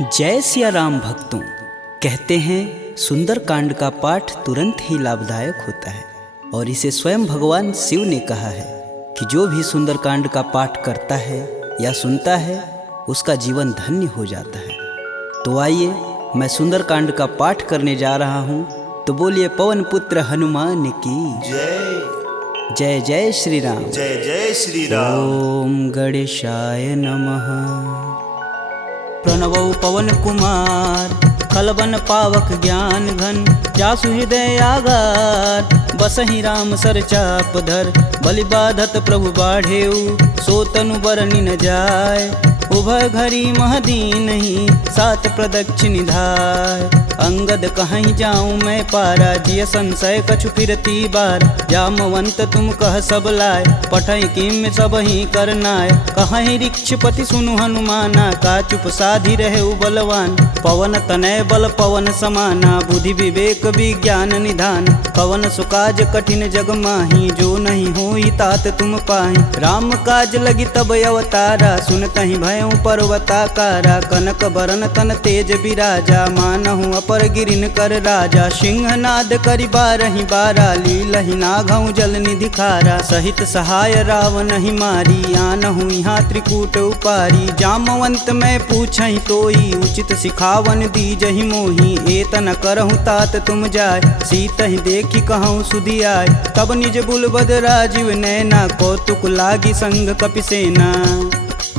जय सिया राम भक्तों। कहते हैं सुंदरकांड का पाठ तुरंत ही लाभदायक होता है और इसे स्वयं भगवान शिव ने कहा है कि जो भी सुंदरकांड का पाठ करता है या सुनता है उसका जीवन धन्य हो जाता है। तो आइए मैं सुंदरकांड का पाठ करने जा रहा हूँ, तो बोलिए पवन पुत्र हनुमान की जय जय। जय श्री राम। जय जय श्री राम। ओम गणेशाय नमः। प्रणवौ पवन कुमार खलबन पावक ज्ञान घन, जासु हृदय आगार बसहि राम सर चाप धर। बलि बाधत प्रभु बाढ़ेऊ, सो तनु बरनि न जाय। उभय घरी महदीन ही, सात प्रदक्षिण धाय। अंगद कहीं जाऊं मैं पारा, जिय संशय कछु फिरती बार। जामवंत तुम कह सब लाय, पठई किम सब ही करनाय। कहीं ऋक्षपति सुनु हनुमाना, का चुप साधि रहे बलवान। पवन तनय बल पवन समाना, बुद्धि विवेक विज्ञान निधान। पवन सुकाज कठिन जग माही, जो नहीं होई तात तुम पाही। राम काज लगी तब अवतारा, सुनतहि भयउ पर्वताकारा। कनक बरन तन तेज बिराजा, मानहु अपर गिरिन कर राजा। सिंहनाद करि बारहि बारा, लीलहि नाघउ जल निधि खारा। सहित सहाय रावण ही मारी, आनहु यहाँ त्रिकूट उपारी। जामवंत मैं पूछहि तोई, उचित सिखावन दीजहि मोही। एतन करहु तात तुम जाय, सीतहि देखि कहूँ सुधियाय। तब निज बुलबद राजीव नैना, कौतुक लागी संग कपिसेना।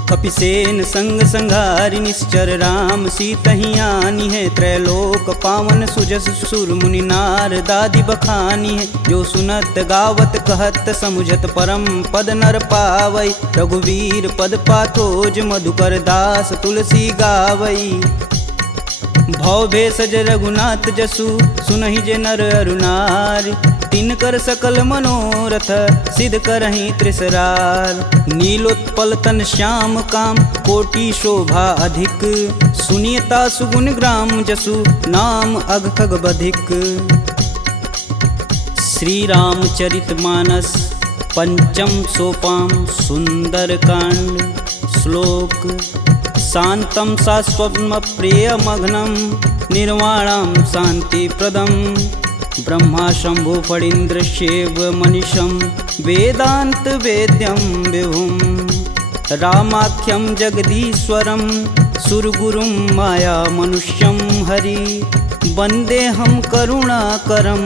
कपिसेन संग संघारि निश्चर, राम सीतहि आनी है। त्रैलोक पावन सुजस सुर मुनि नार, दादि बखानी है। जो सुनत गावत कहत समुझत, परम पद नर पावई। रघुवीर पद पाथोज, मधुकर दास तुलसी गावई। भव भेषज रघुनाथ जसु, सुनहि जे नर अरु नारी। तिनकर सकल मनोरथ, सिद्ध करहि त्रिसरार। नीलोत्पल तन श्याम काम, कोटि शोभा अधिक। सुनियता सुगुण ग्राम जसु, नाम अघ खग बधिक। श्री रामचरित मानस पंचम सोपान सुंदरकांड। श्लोक शांतं शाश्वतं प्रियमघ्नं, निर्वाणं शांतिप्रदं। ब्रह्मा शंभु फणीन्द्रशैव मनीषं, वेदांत वेद्यं विभुं। रामाख्यं जगदीश्वरं, सुरगुरुं माया मनुष्यं हरि। वन्देऽहं करुणाकरं,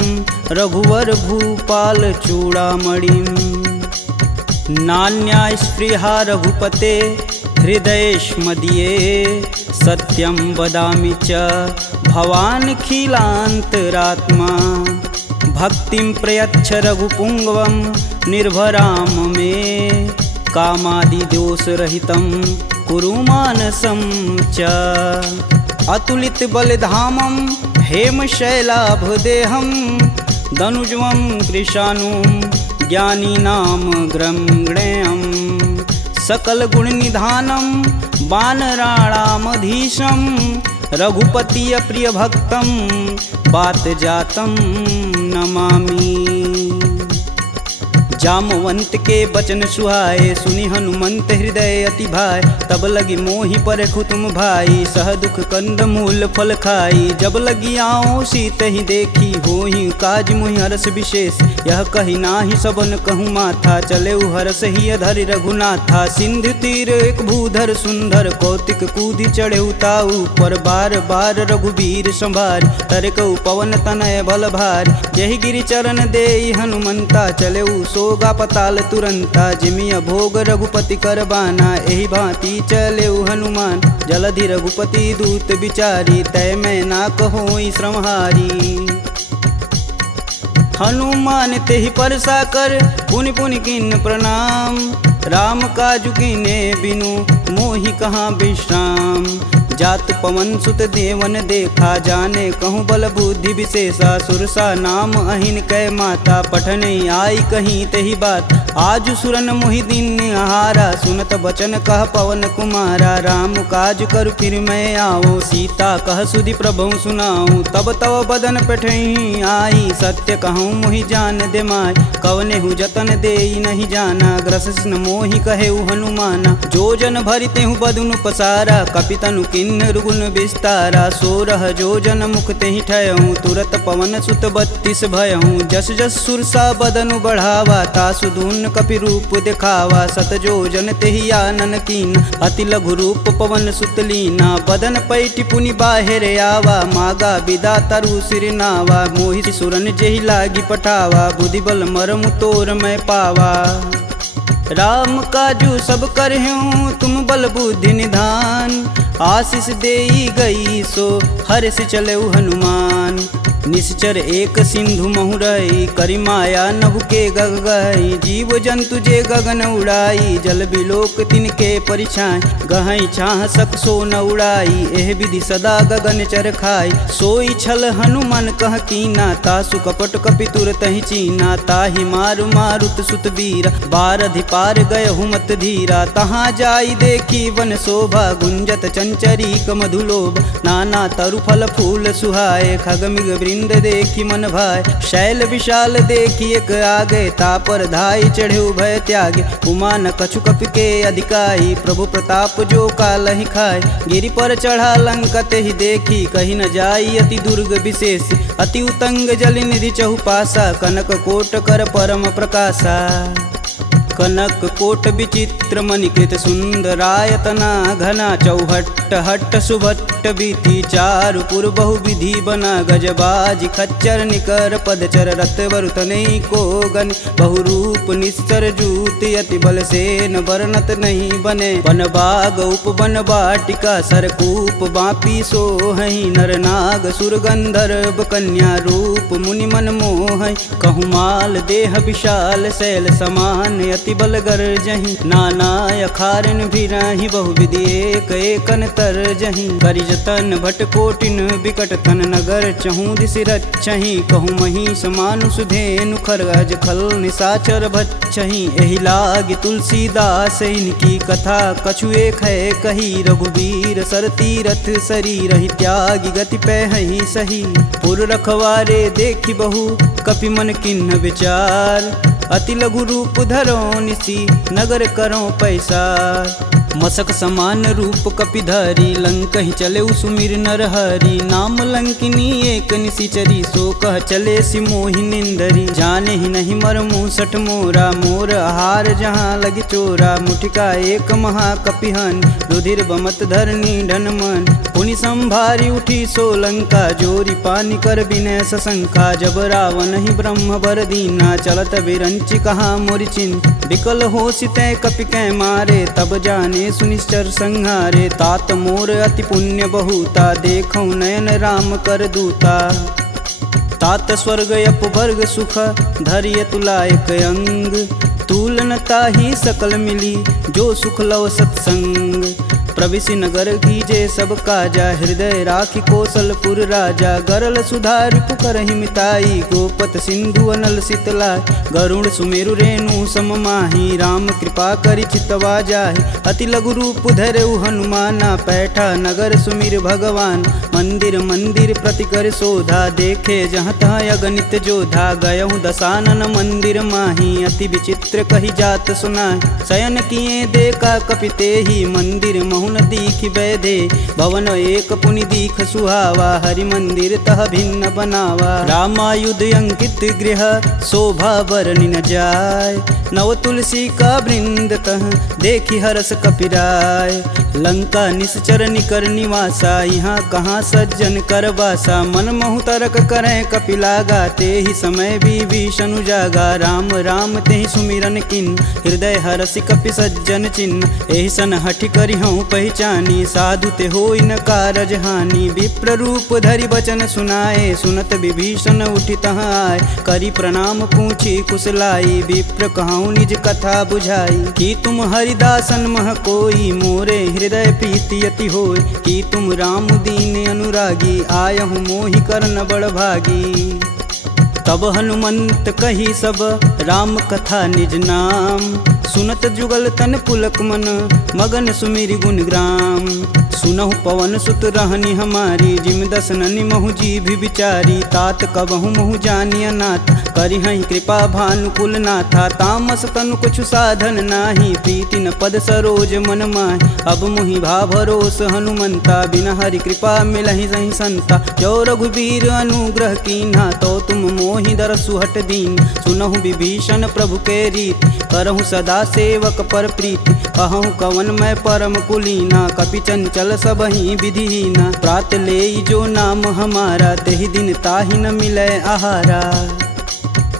रघुवर भूपाल चूड़ामणिं। नान्या स्पृहा रघुपते, हृदयेष्मदीये। सत्यं वदामि च भवानखिलान्तरात्मा। भक्तिं प्रयच्छ रघुपुङ्गवं, निर्भरां मे। कामादिदोषरहितं कुरु मानसं च। अतुलित बलधामं हेमशैलाभदेहं, दनुजं कृशानुं ज्ञानिनां ग्रम्गणेयम्। सकल गुण निधानं वानराणामधीशं, रघुपति प्रिय भक्तं बात जातं नमामि। जामवंत के बचन सुहाए, सुनि हनुमंत हृदय अति भाय। तब लगी मोहि परखु तुम भाई, सह दुख कंद मूल फल खाई। जब लगी आओ सीत ही देखी, होहि काज मुहि हरस विशेष। यह कही नाही सबन कहूँ माथा, चले हरस ही अधरि रघुनाथा। सिंधु तीर एक भूधर सुंदर, कौतिक कूदि चढ़े ताऊ पर। बार बार रघुवीर संभार, तरकऊ पवन तनय बल भार। यही गिरि चरण देई हनुमंता, चले सोगा पताल तुरंता। जिमिया भोग रघुपति कर बाना, एहि भांति चले हनुमान। जलधि रघुपति दूत विचारी, तय मैं ना कहोई श्रमहारी। हनुमान तेहि परसा कर, पुनि पुनि किन्न प्रणाम। राम काजु कीन्हे बिनु, मोहि कहाँ विश्राम। जात पवन सुत देवन देखा, जाने कहूँ बल बुद्धि विशेषा। सुरसा नाम अहिन कै माता, पठन आई कहीं तही बात। आज सुरन मोहि दिन आहारा, सुनत बचन कह पवन कुमारा। राम काज कर फिर मैं आओ, सीता कह सुधि प्रभु सुनाऊं। तब तव बदन पठही आई, सत्य कहूँ मोहि जान दे माय। कवने हु जतन देई नहीं जाना, ग्रसिन मोहि कहेउ हनुमाना। जो जन भरिते हूँ बदनु पसारा, कपितनु किन्नर गुण विस्तारा। 16 जो जन मुख तेहि ठयहूँ, तुरत पवन सुत 32 भयहूँ। जस जस सुरसा बदनु बढ़ावा, तासु दून कपि रूप दिखावा। 7 जो जन तेहि आनन कीन, अति लघु रूप पवन सुत लीना। बदन पैठि पुनि बाहिर आवा, मागा बिदा तरु सिर नावा। मोहि सुरन जेहि लागी पठावा, बुद्धि बल मरमु तोर मैं पावा। राम काजू सब करहूँ तुम बल बुद्धि निधान, आशीष देई गई सो हर्ष चले हनुमान। निश्चर एक सिंधु महुरई, करि माया नभ के गग गई। जीव जंतु जे गगन उड़ाई, जल बिलोक तिनके परिछाई। गहई छाह सक सो न उड़ाई, एह विधि सदा गगन चर खाई। सोई छल हनुमान कह कीना, तासु कपट कपि तुरत ही चीना। ताहि मारु मारुत सुत वीरा, बारधि पार गय हुमत धीरा। तहाँ जाई देखी वन शोभा, गुंजत चंचरीक मधुलोभ। नाना तरु फल फूल सुहाए, खगमिग वृंद देखी मन भाय। शैल विशाल देखी एक आगे, तापर धाई चढ़े भय त्यागे। उमा न कछु कपि के अधिकाई, प्रभु प्रताप जो कालहि खाय। गिरि पर चढ़ा लंका तेहि देखी, कही न जाई अति दुर्ग विशेष। अति उतंग जल निधि चहुपासा, कनक कोट कर परम प्रकाशा। कनक कोट विचित्र मणिकृत सुंदरायतना घना। चौहट्ट हट्ट सुभट्ट बीती, चारु पुर बहु विधि बना। गजबाज खच्चर निकर पदचर, रत वरुतनई को गन। बहुरूप निश्चर जूति, अति बल सेन वर्णत नहीं बने। वन बाग उपवन बाटिका, सरकूप बापी सोहई। नर नाग सुर गंधर्व कन्या, रूप मुनि मन मोहई। कहु माल देह विशाल, शैल समान अति बल गरजहि। नाना अखारन भिराहि, बहुविधि एक एकन तरजहि। करि जतन भट कोटिन बिकट तन, नगर चहु दिस रचहि। कहु महिष मानुष धेनु, खरगज खल निशाचर भक्षहि। एहि लागी तुलसीदास इनकी कथा, कछु एक है कही। रघुवीर सर तीरथ शरीर, ही त्यागी गति पैहि सही। पुर रखवारे देखी बहु, कपि मन किन्ह विचार। अति लघु रूप धरो निसी, नगर करो पैसार। मसक समान रूप कपिधरी, लंक ही चले सुमिर नर हरि। नाम लंकिनी एक निशिचरी, सो कह चले सि मोहि निंदरी। जाने ही नहीं मर मूसठ मोरा, मोर आहार जहाँ लगी चोरा। मुठिका एक महाकपिहन, रुधिर बमत धरनी ढन मन। पुनि संभारी उठी सो लंका, जोरी पानी कर बिनय सशंका। जब रावण ही ब्रह्म बर दीना, चलत बिरंचि कहा मोरि चिन्ह। विकल हो सितै कपि कै मारे, तब जाने सुनिश्चर संहारे। तात मोर अति पुण्य बहुता, देखौ नयन राम कर दूता। तात स्वर्ग अपवर्ग सुख, धरिय तुलायक अंग। तुलन ताहि सकल मिली, जो सुख लव सत्संग। प्रविशि नगर कीजे सब काजा, हृदय राखि कौशलपुर राजा। गरल सुधार पुकरहि मिताई, गोपत सिंधु अनल शीतलाय। गरुड़ सुमेरु रेणु सम माही, राम कृपा करि चितवा जाहि। अति लघु रूप धरऊ हनुमाना, पैठा नगर सुमिर भगवान। मंदिर मंदिर प्रति कर शोधा, देखे जहाँ तहाँ अगणित जोधा। गयहु दशानन मंदिर माही, अति विचित्र कही जात सुनाय। शयन किए देखा कपि तेहि, मंदिर महुन दीख बैधे। भवन एक पुनि दीख सुहावा, हरि मंदिर तह भिन्न बनावा। रामायुध अंकित गृह, शोभा बरनि न जाय। नव तुलसी का वृंद तह, देखी हरस कपिराय। लंका निश्चर निकर निवासा, यहाँ कहाँ सज्जन कर बासा। मन महु तरक करें कपिलागा, तेहि समय विभीषण जागा। राम राम तेहि सुमिरन किन, हृदय हरसि कपि सज्जन चिन्ह। एहि सन हठि करि हूँ पहचानी, साधु ते होई न कारज हानि। विप्र रूप धरि बचन सुनाए, सुनत विभीषण उठि तहाँ आए। करि प्रणाम पूछी कुशलाई, विप्र कहूँ निज कथा बुझाई। कि तुम हरिदासन मह कोई, मोरे हृदय प्रीति अति होय। कि तुम राम दीन अनुरागी, आयहु मोहि करन बड़ भागी। तब हनुमंत कही सब राम कथा निज नाम। सुनत जुगल तन पुलक मन मगन सुमिरि गुण ग्राम। सुनहु पवन सुत रहनी हमारी जिम दसननि महु जी भी विचारी। तात कबहु महु जानिय नाथ करिहहि कृपा भानुकुल नाथा। तामस तनु कुछु साधन नाही प्रीति न पद सरोज मन माहि। अब मुहि भा भरोस हनुमंता बिन हरि कृपा मिलहि सहि संता। जो रघुबीर अनुग्रह कीन्हा तो तुम मोहि दरसु हट दीन। सुनहु विभीषण प्रभु के रीति करहु सदा सेवक पर प्रीति। कहूँ कवन मैं परम कुलीना कपि चंचल सबहि विधिहीना। प्रात लेई जो नाम हमारा तेहि दिन ताहि न मिलै आहारा।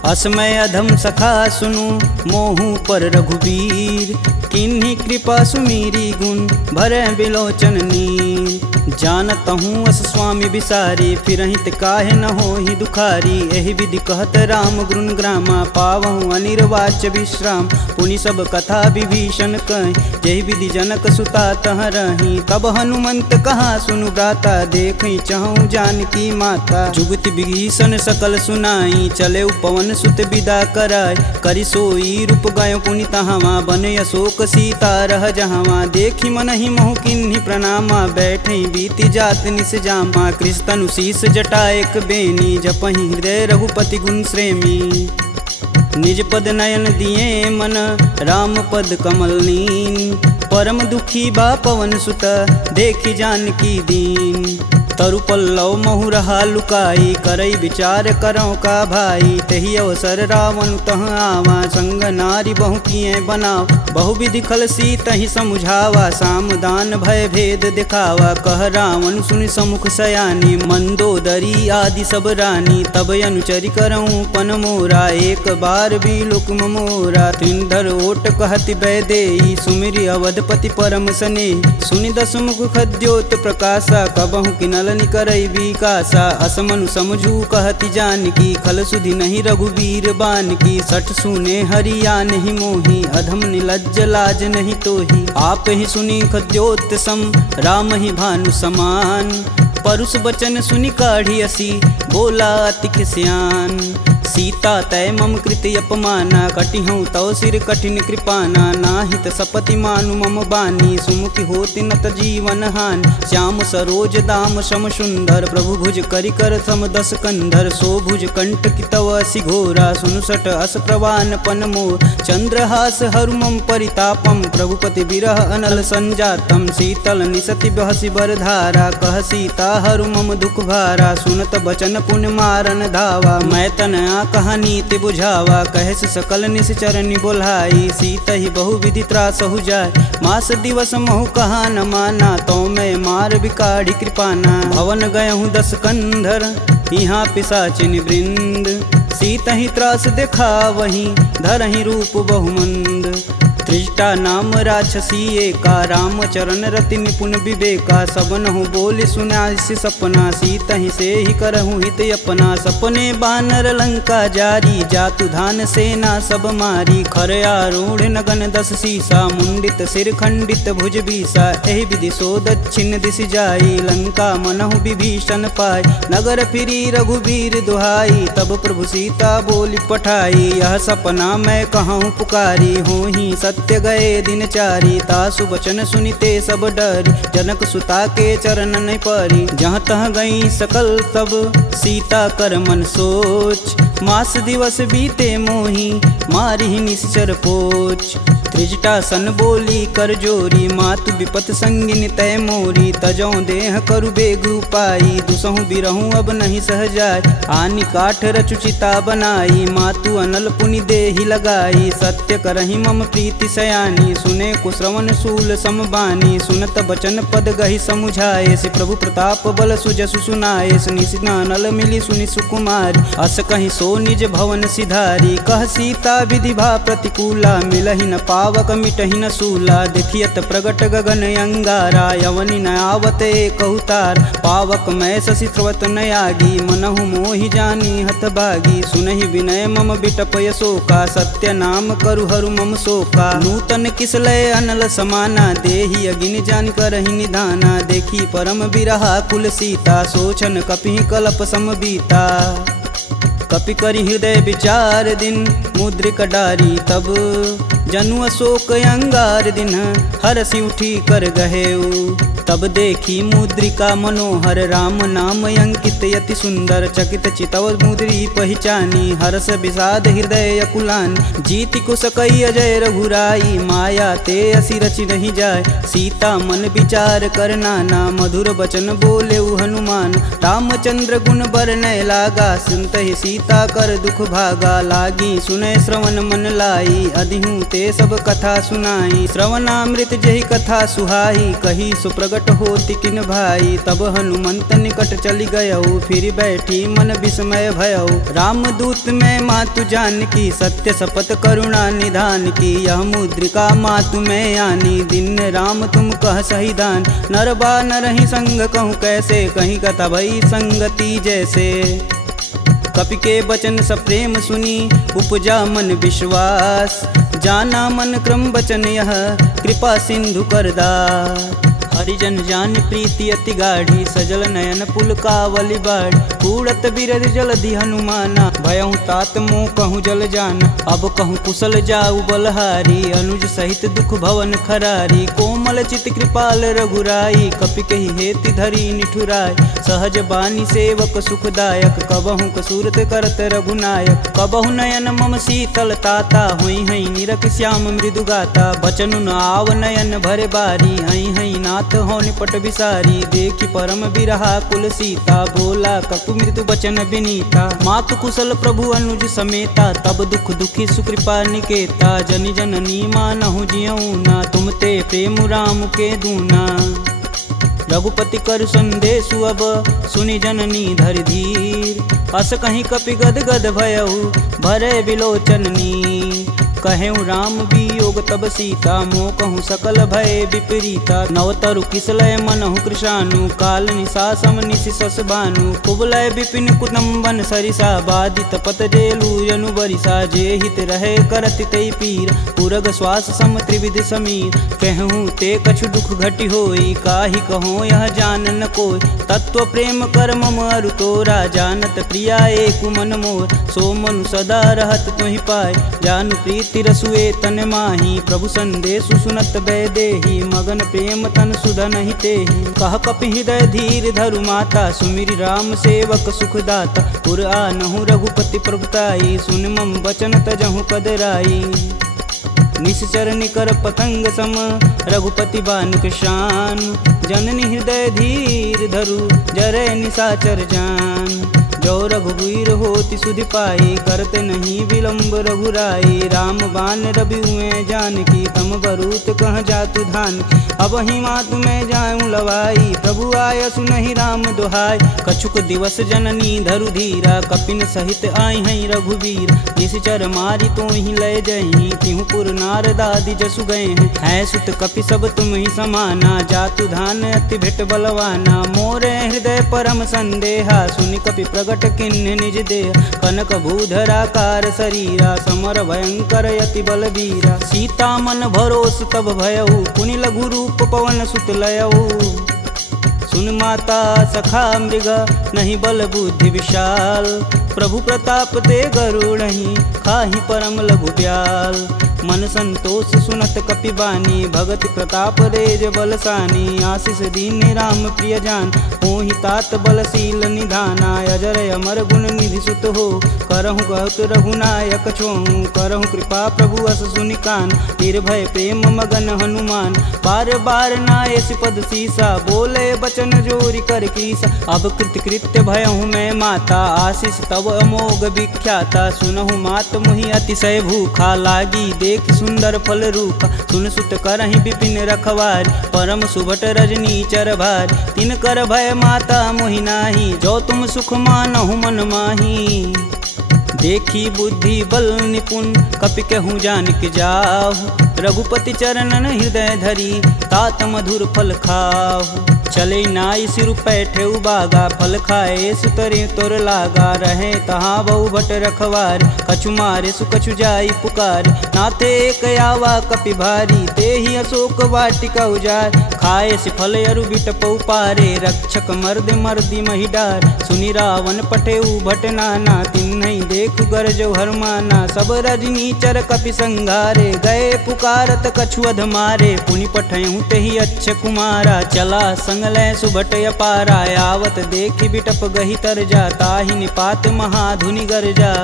असमय अधम सखा सुनु मोहु पर रघुबीर। किन्हीं कृपा सुमीरी गुण भरै बिलोचन नीर। जानत हूँ अस स्वामी बिसारी फिरहित काहे न होहि दुखारी। एहि विधि कहत राम गुण ग्रामा पावहु अनिर्वाच्य विश्राम। पुनि सब कथा विभीषण कहि जेहि विधि जनक सुता तह रही। तब हनुमंत कहा सुनु भ्राता देखहि चहु जानकी माता। जुगति विभीषण सकल सुनाई चले पवन सुत विदा कराय। करि सोई रूप गयो पुनि तहावा बन अशोक सीता रह जहावा। देखि मनहि मोहु किन्हीं प्रणामा बैठे बीति जात निस जामा। कृष्ण शीस जटा एक बेनी जपहि हृदय रघुपति गुण श्रेमी। निज पद नयन दिए मन राम पद कमल नीन। परम दुखी बा पवन सुत देखि जानकी दीन। तरु पल्लव महु रहा लुकाई करई विचार करौ का भाई। तही अवसर रावण तह आवा संग नारी बहु किए बनाव। बहु विधि खल सी तही समुझावा साम दान भय भेद दिखावा। कह रावण सुनि समुख सयानी मंदोदरी आदि सब रानी। तब अनुचरि करऊँ पन मोरा एक बार भी लुक मोरा। त्रिंधर ओट कहति बैदेई सुमिरि अवधपति परम स्नेही। सुनि दसमुख खद्योत प्रकाशा कबहु किनल करई विकासा। असमनु समझू कहति जानकी खल सुधि नहीं रघुबीर बान की। सठ सुने हरिया नहीं मोही अधम निलज्ज लाज नहीं तोही। आप ही सुनी खद्योत सम राम ही भानु समान। परुष बचन सुनि काढ़ी असी बोला अति सियान। सीता तय मम कृति अपमाना कटिहूँ तव सिर कठिन कृपाना। नाहित सपति मानु मम बानी सुमुखि होति नत जीवन हानि। श्याम सरोज दाम सम सुंदर प्रभु भुज करि कर सम दस कंधर। सो भुज कंठ की तव असि घोरा सुनुसट अस प्रवान पन मोर। चंद्रहास हरु मम परितापम प्रभुपति बिरह अनल संजातम। शीतल निसति बहसि बर धारा कह सीता हरु मम दुख भारा। सुनत बचन पुन मारन धावा मैं तन कहानी ते बुझावा। कहस सकल निश्चरनि बोलाई सीत ही बहु विधि त्रास हो जाय। मास दिवस महु कहा न माना तो मैं मार बिकाढ़ी कृपाना। भवन गयहूँ दस कंधर यहाँ पिशाचिन वृंद। सीत ही त्रास देखा वहीं धरहि रूप बहुमंद। त्रिजटा नाम राक्षसी एका राम चरण रति निपुण विवेका। सबनहु बोल सुनासि सपना सीत ही से ही करहु हित अपना। सपने बानर लंका जारी जातु धान सेना सब मारी। खर आरूढ़ नगन दस सीसा मुंडित सिर खंडित भुज बीसा। एहि विधि सो दक्षिण दिश जाई लंका मनहु विभीषण पाय। नगर फिरी रघुबीर दुहाई तब प्रभु सीता बोली पठाई। यह सपना मैं कहूँ पुकारी हूँ ही सत्य गए दिन चारी। तासु बचन सुनिते सब डरी जनक सुता के चरण नहीं परी। जहाँ तह गई सकल तब सीता कर मन सोच। मास दिवस बीते मोही मारी निश्चर पोच। त्रिजटा सन बोली कर जोरी मातु विपत संगिन तय मोरी। तजौ देह करु बेग उपाई दुसहु बिरहूँ अब नहीं सह जाय। आनि काठ रचुचिता बनाई मातु अनल पुनि देहि लगाई। सत्य करहि मम प्रीति सयानी सुने कुश्रवण शूल समबानी। सुनत बचन पद गहि समुझाए से प्रभु प्रताप बल सुजसु सुनाए। निशिना नल मिली सुनि सुकुमारी अस कहीं सो निज भवन सिधारी। कह सीता विधि भा प्रतिकूला मिलहि न पावक मिटहि न सूला। देखियत प्रगट गगन अंगारा यवनि न आवत एक अवतार। पावक मैं शशि स्रवत न आगी मनहु मोहि जानी हत भागी। सुनहि विनय मम बिटपय शोका सत्य नाम करु हरु मम शोका। नूतन किसलय अनल समाना देहि अगिन जान करहि निधाना। देखी परम बिरहा कुल सीता सोचन कपिहि कलप सम बीता। कपि करि हृदय विचार दिन मुद्रिक डारी तब जनु अशोक अंगार दिन हरसि उठी कर गहेऊ। तब देखी मुद्रिका मनोहर राम नाम अंकित यति सुंदर चकित चितव मुद्री पहचानी हर्ष विषाद हृदय अकुलान जीति को सकई अजय रघुराई माया ते असि रचि नहीं जाय सीता मन विचार कर नाना मधुर बचन बोले हनुमान रामचंद्र गुण बरनय लागा सुनत ही सीता कर दुख भागा लागी सुनय श्रवण मन लाई अधिहूँ ते सब कथा सुनाई श्रवणामृत जही कथा सुहाई कही सुप्रगट होति किन भाई। तब हनुमंत निकट चली गयऊ फिर बैठी मन विस्मय भयऊ रामदूत में मातु जानकी सत्य शपथ करुणा निधान की यह मुद्रिका मातु में आनी दिन राम तुम कह सही दान नर बा नरहि संग कहूँ कैसे कहीं कथा भई संगति जैसे। कपि के बचन सप्रेम सुनी उपजा मन विश्वास जाना मन क्रम बचन यह कृपा सिंधु करदा हरिजन जान प्रीति अति गाढ़ी सजल नयन पुलकावली बाढ़ उड़त बिरद जलधि हनुमाना भयहु तात मोह कहूँ जल जान अब कहूँ कुशल जाऊ बलहारी अनुज सहित दुख भवन खरारी कोमल चित कृपाल रघुराई कपि कही हेति धरी निठुराय सहज बानी सेवक सुखदायक कबहु कसूरत करत रघुनायक कबहु नयन मम शीतल ताता हुई हई निरख श्याम मृदु गाता बचनु न आव नयन भरे बारी हई हई नाथ हो निपट विसारी देखी परम बिरहा कुल सीता बोला कपि मृदु बचन विनीता मातु कुशल प्रभु अनुज समेता तब दुख दुखी सुकृपा निकेता जनि जननी मानहु जियऊ ना तुम ते प्रेम राम के दूना। रघुपति कर संदेशु अब सुनि जननी धरि धीर अस कहीं कपि गद गद भयऊ भरे बिलोचननी कहेऊ राम वियोग तब सीता मोह कहूँ सकल भय विपरीता नवतरु किसलय मनहु कृशानु काल निशा सम निशि सस भानु कुबलय विपिन कुटुम्बन सरिसा बाधित पत जेलु जनु बरिसा जे हित रहे करत तई पीर पुरग श्वास सम त्रिविध समीर कहूँ ते कछु दुख घटि होई काहि कहो यह जान न कोय तत्व प्रेम कर मम अरु तोरा जानत प्रिया एक मन मोर सो मनु सदा रहत तुहि पाय जानु प्रीति रसुए तन माही प्रभु संदेशु सुनत बैदेही मगन प्रेम तन सुधन ही तेहि कह कपि हृदय धीर धरु माता सुमिरि राम सेवक सुखदाता पुर आनहु रघुपति प्रभुताई सुन मम बचन तजहु कदराई निश्चर निकर पतंग सम रघुपति बानिक शान जननी हृदय धीर धरु जरे निशाचर जान जो रघुवीर होति सुधि पाई करते नहीं विलम्ब रघुराई राम बान रवि हुए जानकी तम बरूत कह जातु धान अब ही मातु में जाऊं लवाई प्रभु आय सुनहि राम दुहाई कछुक दिवस जननी धरु धीरा कपिन सहित आई हई रघुवीर निश्चर मारी तो ही लय जही तिहु पुर नारदादि जसु गए हैं सुत कपि सब तुम ही समाना जातु धान अति भेट बलवाना मोरे हृदय परम संदेहा सुनि कपि प्रगट किन्ह निज देह कनक भूधराकार शरीरा समर भयंकर यति बलबीरा सीता मन भरोस तब भयऊ पुनि लघु रूप पवन सुत लयऊ सुन माता सखा मृग नहीं बल बुद्धि विशाल प्रभु प्रताप ते गरुड़हि खाहि परम लघु ब्याल मन संतोष सुनत कपि बानी भगति प्रताप रेज बलसानी आशीष दीन राम प्रिय जान होहि तात बलशील निधाना अजर अमर गुण निधि सुत हो करहु कहत रघुनायक छोहु करहु कृपा प्रभु अस सुनिकान निर्भय प्रेम मगन हनुमान बार बार नायस पद सीसा बोले बचन जोरी कर कीसा अब कृत्य भयहु मैं माता आशीष तब अमोघ विख्याता सुनहु मात मुहि अतिशय भूखा लागी देख सुंदर फल रूपा सुन सुत करहि विपिन रखवारी परम सुभट रजनी चर भारी तिन कर भय माता मोहि नाही जो तुम सुख मानहु मन माही देखी बुद्धि बल निपुण कपि कहूँ जानिक जाहु रघुपति चरणन हृदय धरी तात मधुर फल खाहु चले नाई सिर पैठे बागा फल खाए सुतरे तोर लागा रहे तहाँ बहु भट रखवार कछु मारे सुकछु जाई पुकार नाथे एक आवा कपि भारी ते ही अशोक वाटिका उजार खाए सिफल अरु बिटपौ पारे, रक्षक मर्द मर्दी महिडार। सुनि रावण पटेऊ भट नाना, तिन्हई देखु गरजौ हरमाना। सब रजनीचर कपि संघारे, गए पुकारत कछु अध मारे। पुनि पठयहु तेहि अच्छ कुमारा, चला संग लै सुभट अपारा। आवत देखि बिटप गहि तरजा, ताहि निपात महाधुनि गरजा।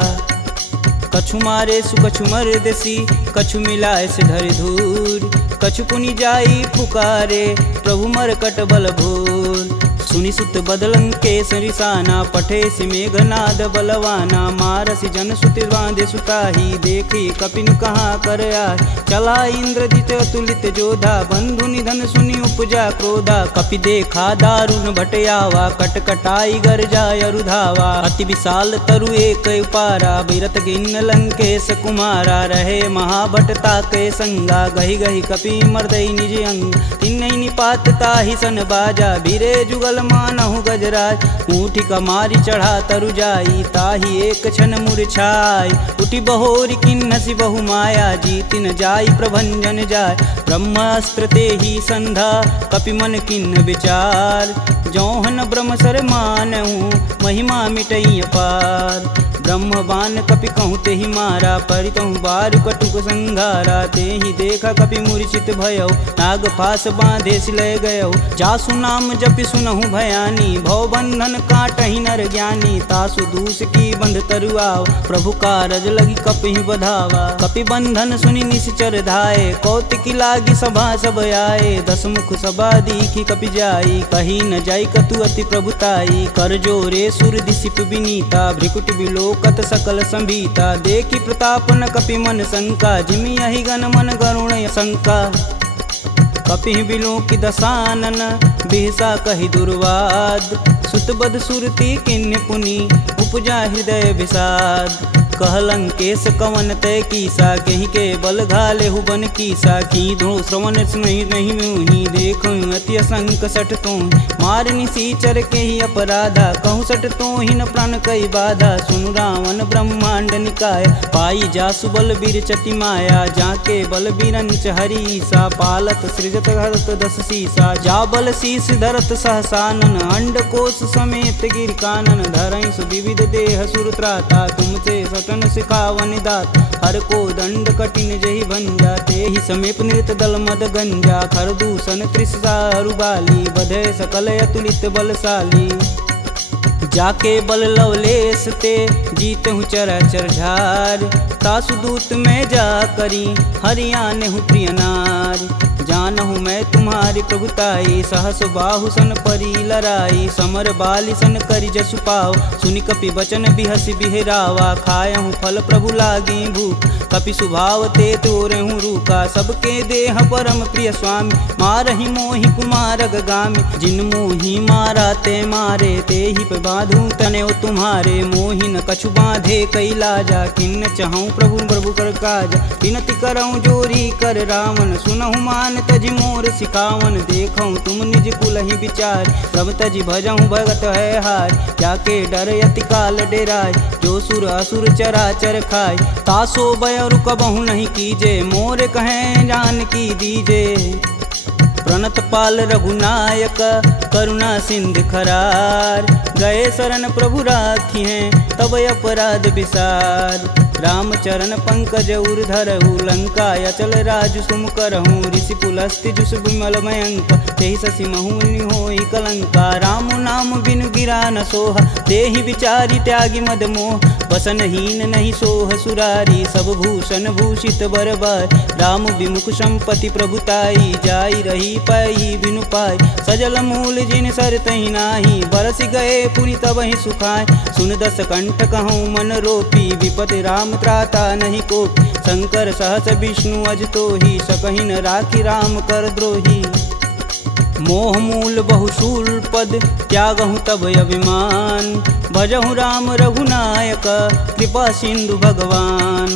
कछु मारे सु कछु मर्दसी, कछु मिलाए से धरि धूर। कछु पुनि जाई पुकारे, प्रभु मरकट बल भूर। सुनि सुत बदलंकेश रिसाना, पठे सि मेघनाद बलवाना। मारसि जन सुति बांधे सुताही, देखी कपिन कहाँ कर आए। चला इंद्रजित अतुलित जोधा, बंधु निधन सुनि उपजा क्रोधा। कपि देखा दारुण भटयावा, कटकटाई गरजा अरुधावा। अति विशाल तरु एक उपारा, बिरत गिन्न लंकेश कुमारा। रहे महाभटता के संगा, गहि गहि कपि मर्दई निज अंग। तिन्हई निपात ताहि सन बाजा, भीरे जुगल मानहु गजराज। ऊँठी कमारी चढ़ा तरु जाई, ताहि एक क्षण मूर्छाई। उठि बहोरी किन्नसी बहु माया, जीति न जाई प्रभंजन जाय। ब्रह्मास्त्र तेहि संधा, कपि मन किन्न विचार। जौहन ब्रह्म सर मानहु, महिमा मिटई अपार। ब्रह्म बान कपि कहूँ तेहि मारा, परितहु बारु कटुक संघारा। तेहि देखा कपि मूर्छित भयउ, नाग पास बांधे सिलय गयउ। जासु नाम जपि सुनहु भयानी, भव बंधन काटहि नर ज्ञानी। तासु दूस की बंध तरुआव, प्रभु कारज लगी कपि बधावा। कपि बंधन सुनि निश्चर धाये, कौतिकी लागी सभा सब आए। दस मुख सभा दीखी कपि जाई, कही न जाई कतु अति प्रभुताई। कर जोरे सुर दिसिप विनीता, भ्रिकुट बिलोकत सकल संभीता। देखी प्रताप न कपि मन शंका, जिमि यही गण मन गरुण शंका। कपि बिलों की दसानन, बिहसा कहि दुर्वाद। सुतबद सुरती किन्य पुनि, उपजा हृदय विषाद। कहलंकेश कवन तय कीसा, कहीं के बल घाले हुबन कीसा। की धो श्रवण नहीं नहीं मुहि, देखो अति असंक सठ तो। मार निसीचर के ही अपराधा, कहूँ सठ तो ही न प्राण कई बाधा। सुनु रावण ब्रह्मांड निकाय, पाई जासु बल बीर चति माया। जाके बल बीरंच हरीसा, पालत सृजत हरत दस सीसा। जा बल शीस धरत सहसानन, अंड कोश समेत गिर कानन। धरई सुविविध देह सुर त्राता, तुमसे सटन सिखावन दात। हर को दंड कठिन जहि भंजा, तेहि समीप नृत दल मद गंजा। खरदूषण त्रिसारु बाली, बधे सकल अतुलित बलशाली। जाके बल लवलेश ते, जीतहु चराचर झार। तासु दूत में जा करी, हरियाने हूँ प्रिय नार। जानहु मैं तुम्हारी प्रभुताई, सहस बाहु सन परी लराई। समर बाली सन करि जसु पाव, सुनि कपि बचन बिहसि बिहरावा। खायहु फल प्रभु लागी भूख, कपि सुभाव ते तोरहु रूखा। सबके देह परम प्रिय स्वामी, मारहि मोहि कुमार गामी। जिन मोहि मारा ते मारे, तेहि पे बांधु तने तुम्हारे। मोहि न कछु बांधे कैलाजा, किन्न चहु प्रभु प्रभु कर काज। विनति करऊँ जोरी कर रावण, सुनहु मान तजि मोर सिखावन। देखऊँ तुम निज कुलहि विचार, प्रभ तजि भजहु भगत है हार। जाके डर यति काल डेराय, जो सुर असुर चराचर खाय। तासो भय रुकबहु नहीं कीजे, मोर कहें जान की दीजे। प्रणत पाल रघुनायक, करुणा सिंध खरार। गए शरण प्रभु राखी हैं, तब अपराध विसार। रामचरण पंकज उर धरहु, लंका अचल राजु सुम करहूँ। ऋषि पुलस्ति जुस विमल मयंक, तेहि शशि महुनि होई कलंका। राम नाम बिनु गिरा न सोहा, देहि विचारी त्यागी मद मोह। वसनहीन नहीं सोह सुरारी, सब भूषण भूषित बरबार। राम विमुख संपत्ति प्रभुताई, जाई रही पाई बिनु पाई। सजल मूल जिन सर तहि नाही, बरस गए पुनि तबहि सुखाय। सुन दस कंठ कहूँ मन रोपी, विपति राम त्राता नहीं कोपी। शंकर सहस विष्णु अज तोहि, सकहि न राखी राम कर द्रोही। मोह मूल बहुशूल पद, त्यागहु तब अभिमान। भजहु राम रघुनायक, कृपा सिंधु भगवान।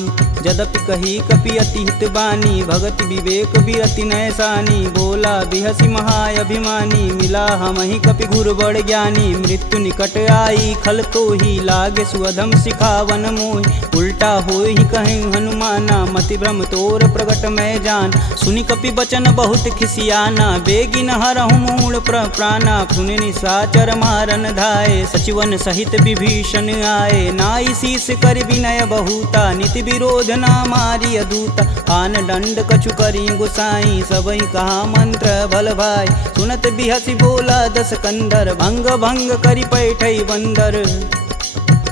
यद्यपि कही कपि अति हित बानी, भगति विवेक बिरति नैसानी। बोला बिहसी महाअभिमानी, मिला हमहि कपि गुर बड़ ज्ञानी। मृत्यु निकट आई खल तो ही, लागे सुअधम सिखावन मोहि। उल्टा होई कहीं हनुमाना, मति भ्रम तोर प्रगट मैं जान। सुनि कपि बचन बहुत खिसियाना, बेगिन हरहु मूल प्राणा। सुनि निशाचर मारन धाये, सचिवन सहित विभीषण आए। नाई शीस कर विनय बहुता, नीति विरोध ना मारी अदूता। आन दंड कछु करी गुसाई, सबई कहा मंत्र भल भाई। सुनत बिहसी बोला दस कंदर, भंग भंग करि पैठई बंदर।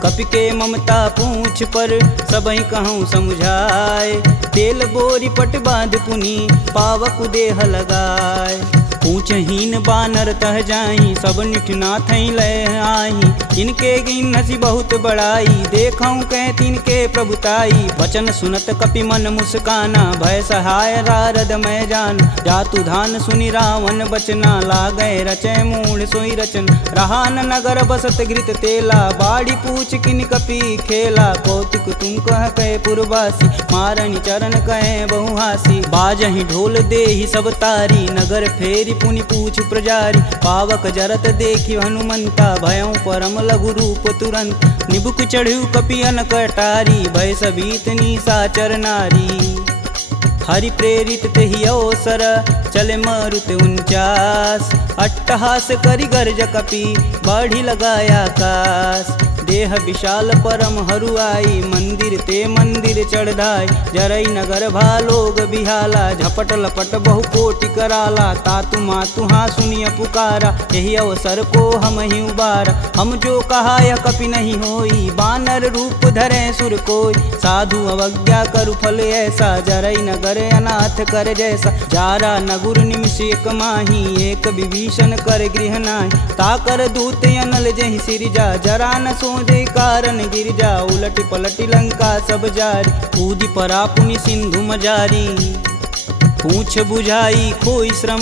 कपि के ममता पूछ पर, सबई कहूँ समझाए। तेल बोरी पट बांध पुनी, पावक देह लगाए। पूछहीन बानर तह जाही, सब निठना थई लय आही। इनके गिन हसी बहुत बड़ाई, देखऊँ कह तिनके प्रभुताई। वचन सुनत कपि मन मुस्काना, भय सहाय रारद मैं जान। जातु धान सुनि रावण बचना, लागय रचय मूढ़ सोई रचन। रहान नगर बसत घृत तेला, बाड़ी पूछ किन कपि खेला। कौतुक तुम कह कहे पुरवासी, मारणी चरण कहे बहुहासी। बाजहि ढोल देहि सब तारी, नगर फेरी पुनि पूछ प्रजारी। पावक जरत देखि हनुमंता, भयउ परम लघु रूप तुरंत। निबुक चढ़ू कपियन कटारी, भय सबीत निशाचर नारी। हरि प्रेरित तेहि अवसर, चले मारुत 49। अट्टहास करि गर्ज कपि, बाढ़ी लगाया आकाश। देह विशाल परम हरुआई, मंदिर ते मंदिर चढ़ाई। जरई नगर भालोग बिहाला, झपट लपट बहु कोटि कराला। तातु मातु हाँ सुनिय पुकारा, यही अवसर को हम ही उबारा। हम जो कहा यह कपि नहीं होई, बानर रूप धरे सुर कोई। साधु अवज्ञा करु फल ऐसा, जरई नगर अनाथ कर जैसा। जारा नगुर निमिष एक माही, एक विभीषण कर गृह नाहि। ताकर दूत अनल जहि सिरजा, जरा न सोजे कारण गिरजा। उलटि पलटि लंका सब जारी, कूदि परा पुनि सिंधु मजारी। पूछ बुझाई खोई श्रम,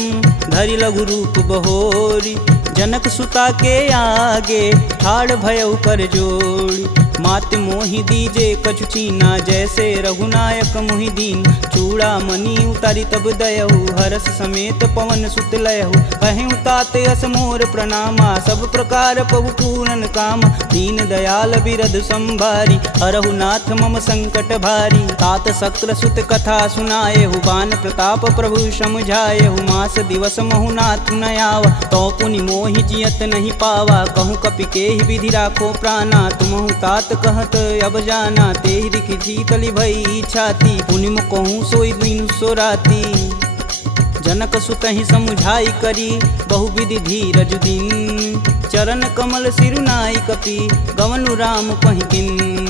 धरि लघु रूप बहोरी। जनक सुता के आगे, ठाड़ भयउ कर जोड़ी। मात मोहि दीजे कछु चीना, जैसे रघुनायक मोहि दीन। चूड़ा मणि उतारी तब दयहु, हरस समेत पवन सुत लयहु। कहें तात यस मोर प्रणामा, सब प्रकार प्रभु पूरन काम। दीन दयाल बिरध संभारी, हरहु नाथ मम संकट भारी। तात शक्र सुत कथा सुनाएहु, बान प्रताप प्रभु समझाएहु। मास दिवस महु नाथ न आवा, तो पुनि मोहि जियत नहीं पावा। कहूँ कपि के ही विधि राखो प्राणा, तुमहु तात कहत अब जाना। तेहि दिखि शीतली भई छाती, पुनि कहूँ सोई दिन सो राती। जनक सुतहि समुझाई करी, बहुविधि धीरज दिन। चरण कमल सिरुनाई कपि, गवनु राम पहिकिन।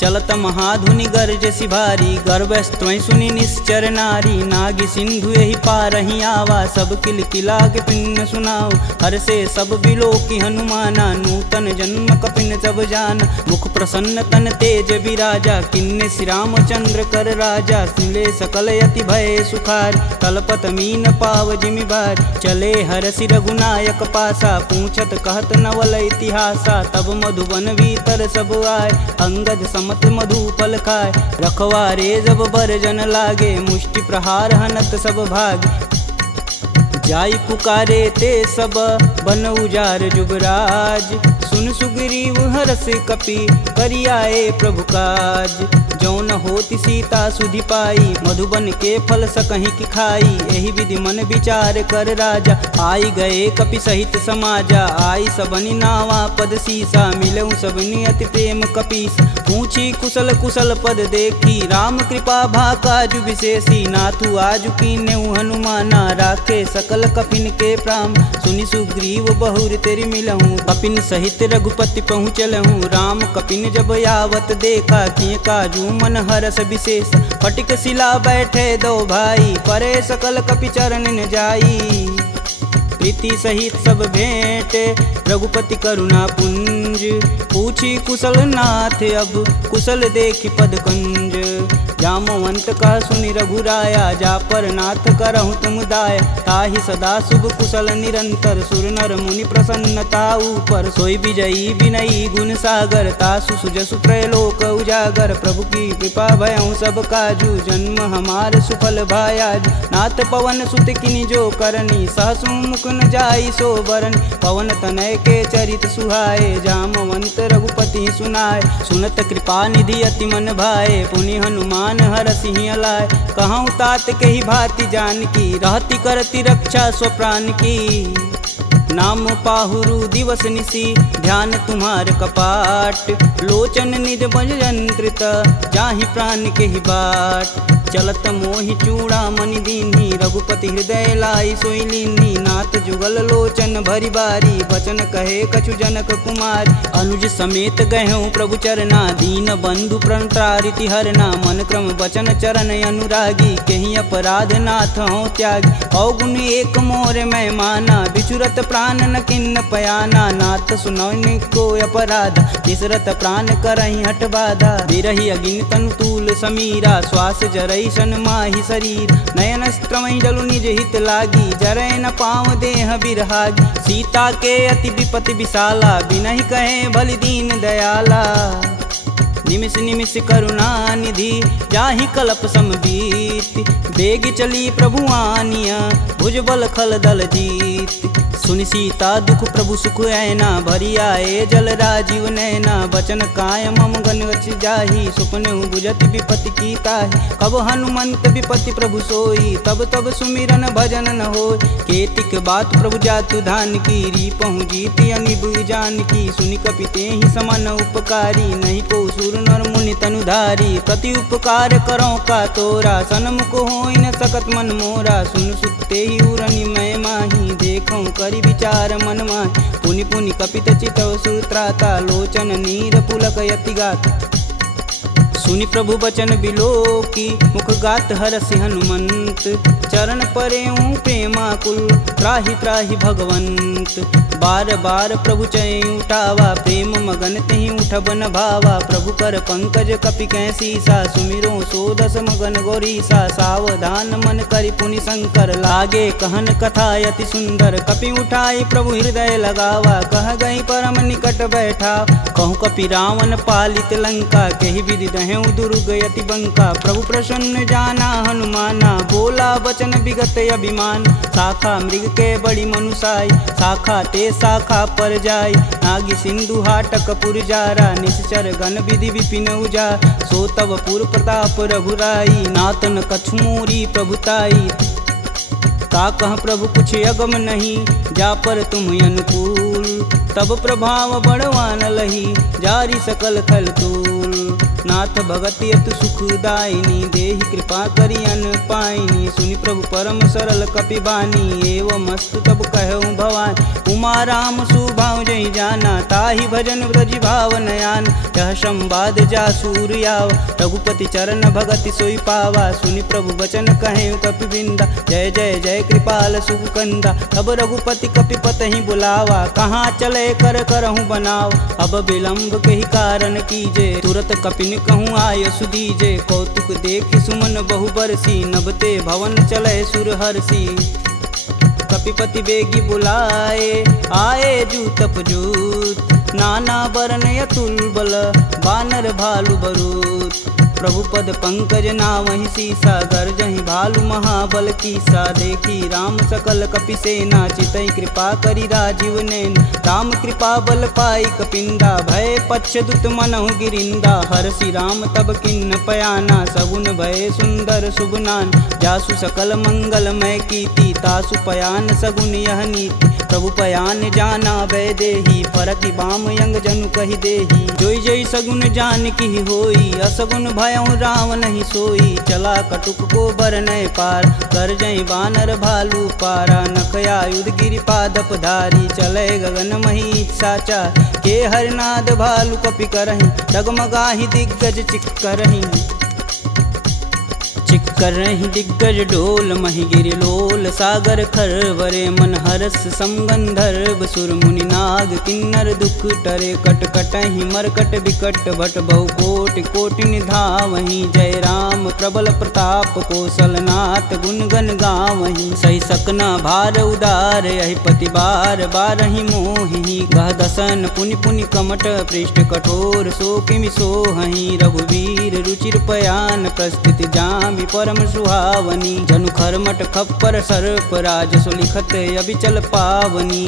चलत महाधुनि गर्ज सिभारी, गर्भस्त्वं सुनि निश्चर नारी। नागी सिंधु यही पारहि आवा, सब किल किलाग पिन्न सुनाओ। हर से सब बिलोकि हनुमाना, नूतन जन्म कपिन सब जान। मुख प्रसन्न तन तेज विराजा, किन्ने श्री रामचंद्र कर राजा। सिले सकल यति भय सुखार, तलपत मीन पाव जिमि भार। चले हरसि रघुनायक पासा, पूछत कहत नवल इतिहासा। तब मधुबन भीतर सब आए, अंगद मत मधुपल खाए। रखवारे जब बरजन लागे, मुष्टि प्रहार हनत सब भाग। जाई पुकारे ते सब, बन उजार जुबराज। सुन सुग्रीव हरस कपि, करियाए प्रभु काज। जौन होति सीता सुधि पाई, मधुबन के फल सकहि की खाई। एहि विधि मन विचार कर राजा, आई गए कपि सहित समाजा। आई सबनि नावा पद सीसा, मिलऊँ सबनि अति प्रेम कपीस। पूछी कुशल कुशल पद देखी, राम कृपा भाकाजु विशेषी। नाथु आजु कीन्हु हनुमाना, राखे सकल कपिन के प्राम। सुनि सुग्रीव बहुर तेरि मिलहूँ, कपिन सहित रघुपति पहुँचलहूँ। राम कपिन जब यावत देखा, किए काजू मन हरस विशेष। फटिक शिला बैठे दो भाई, परे सकल कपि चरण न जाई। प्रीति सहित सब भेंट, रघुपति करुणा पुंज। पूछी कुशल नाथ अब, कुशल देखि पद कंज। जामवंत कह सुनि रघुराया, जा पर नाथ करहु तुम दाया। ताहि सदा शुभ कुशल निरंतर, सुर नर मुनि प्रसन्नता ऊपर। सोई विजयी विनयी गुण सागर, तासु सुजसु त्रैलोक उजागर। प्रभु की कृपा भयउ सब काजू, जन्म हमार सुफल भायाज। नाथ पवन सुत किनि जो करनी, सहसु मुख न जाई सो बरन। पवन तनय के चरित सुहाए, जामवंत रघुपति सुनाए। सुनत कृपा निधि अति मन भाए, पुनि हनुमान हर सिंह लाए। कहूँ तात के ही भांति जानकी, रहती करती रक्षा स्वप्राण की। नाम पाहुरु दिवस निसी, ध्यान तुम्हार कपाट। लोचन निज बज यंत्रित, जाहि प्राण के ही बाट। चलत मोहि चूड़ामणि दीन्ही, रघुपति हृदय लाई सोई लीन्ही। नाथ जुगल लोचन भरी बारी, बचन कहे कछु जनक कुमार। अनुज समेत गहूँ प्रभु चरना, दीन बंधु प्रणतारिति हरना। मन क्रम बचन चरण अनुरागी, कहीं अपराध नाथ हो त्यागी। अवगुण एक मोर मैं माना, बिचुरत प्राण न किन्न पयाना। नाथ सुनौनि को अपराध, तिसरत प्राण करहि हठ बाधा। बिरहि अगिन तनु तूल समीरा, श्वास जरई सन माहि शरीर। नयन स्त्रमहि जलु निज हित लागी, जरै न पाँव देह बिरहागी। सीता के अति विपति विशाला, बिनहि कहे बलि दीन दयाला। निमिष निमिष करुणा निधि, जाहि कल्प समबीत। बेग चली प्रभु आनिया, भुजबल खल दल जीत। सुनि सीता दुख प्रभु सुख ऐना, भरी आए जल राजीव नैना। बचन काय मम गन गच जाहि, सुपने बुझत विपति की ताहि। कब हनुमंत विपति प्रभु सोई, तब तब सुमिरन भजन न होय। केतिक बात प्रभु जातु धान की, रीपहु जीति अनिब जानकी। सुनि कपि तेहि समान उपकारी, नहीं को सुर नर मुनि तनुधारी। प्रति उपकार करो का तोरा, सन्मुख होई न सकत मन मोरा। सुन सुते ही उरनि मैं माही, देखूं करि विचार मन माहि। पुनि पुनि कपित चितव सुत्राता, लोचन नीर पुलक यति गात। सुनि प्रभु बचन बिलोकी, मुख गात हरसि हनुमंत। चरण परेऊँ प्रेमाकुल, त्राहि त्राहि भगवंत। बार बार प्रभु चय उठावा, प्रेम मगन तेहि उठब न भावा। प्रभु कर पंकज कपि कै सीसा, सुमिरो सो दस मगन गौरीसा। सावधान मन करि पुनि शंकर, लागे कहन कथा अति सुंदर। कपि उठाई प्रभु हृदय लगावा, कह गई परम निकट बैठा। कहूँ कपि रावण पालित लंका, केहि विधि दहें दुर्ग यति बंका। प्रभु प्रसन्न जाना हनुमाना, बोला बचन विगत अभिमान। शाखा मृग के बड़ी मनुसाई, शाखा ते शाखा पर जाई। नागी सिंधु हाटक पुर जारा, निश्चर गण विधि विपिन उजा। सो तब पुर प्रताप रघुराई, नातन कछु मोरी प्रभुताई। का कह प्रभु कुछ अगम नहीं, जा पर तुम अनुकूल। तब प्रभाव बड़वान लही, जारी सकल खल तूल। नाथ भगति अतु सुखदायिनी, देहि कृपा करि अन पाइनी। सुनि प्रभु परम सरल कपि बानी, एवं मस्तु तब कहूँ भवानी। उमा राम सुभाव जहि जाना, ताहि भजन ब्रज भाव नयान। यह संवाद जासूर आवा, रघुपति चरण भगति सोई पावा। सुनि प्रभु बचन कहें कपि बिंदा, जय जय जय कृपाल सुख कंदा। तब रघुपति कपि पतहि बुलावा, कहाँ चले कर करहूँ बनाव। अब विलंब के ही कारण कीजे, तुरत कपिन कहूँ आय सुदीजे। कौतुक देखि सुमन बहु बरसी, नभते भवन चले सुर हर्षि। कपिपति बेगी बुलाए, आए जूतप जूत। नाना बरन अतुल बल, बानर भालु बरूत। प्रभु पद पंकज नावहि सीसा, गर्जहि भालु महाबल कीसा। देखी राम सकल कपि सेना, चितई कृपा करि राजीव नैन। राम कृपा बल पाई कपिंदा, भय पच्छ दुत मनहु गिरिंदा। हरषि राम तब किन्न पयाना, सगुन भय सुंदर शुभ नान। जासु सकल मंगलमय कीर्ति, तासु पयान सगुन यह नीति। प्रभु पयान जाना भय देही, फरकि बाम यंग जनु कहि देही। जोई जोई सगुन जान की होई, असगुन भयउ रावण ही सोई। चला कटुक को बरनय पार, कर जय बानर भालू पारा। नखया युध गिरि पादप धारी, चले गगन मही साचा। के हरनाद भालू कपि करहि, डगमगाहि दिग्गज चिक्करहि। चिक्करहि दिग्गज डोल, महि गिरि लोल सागर खरवरे। मन हरस समगंधर्व सुर मुनि नाग किन्नर दुख टरे कट कटहि मरकट विकट भट बहु कोटि कोटि निधावहि जय राम प्रबल प्रताप कौशलनाथ गुण गण गावहि सही सकना भार उदार यही पति बार बारहि मोहि गह दसन पुनि पुनि कमट पृष्ठ कठोर सो किमि सोहहि रघुवीर रुचिर पयान प्रस्थिति जामि परम सुहावनी जनु खरमट खप्पर सर्प राज सुलिखत अबिचल पावनी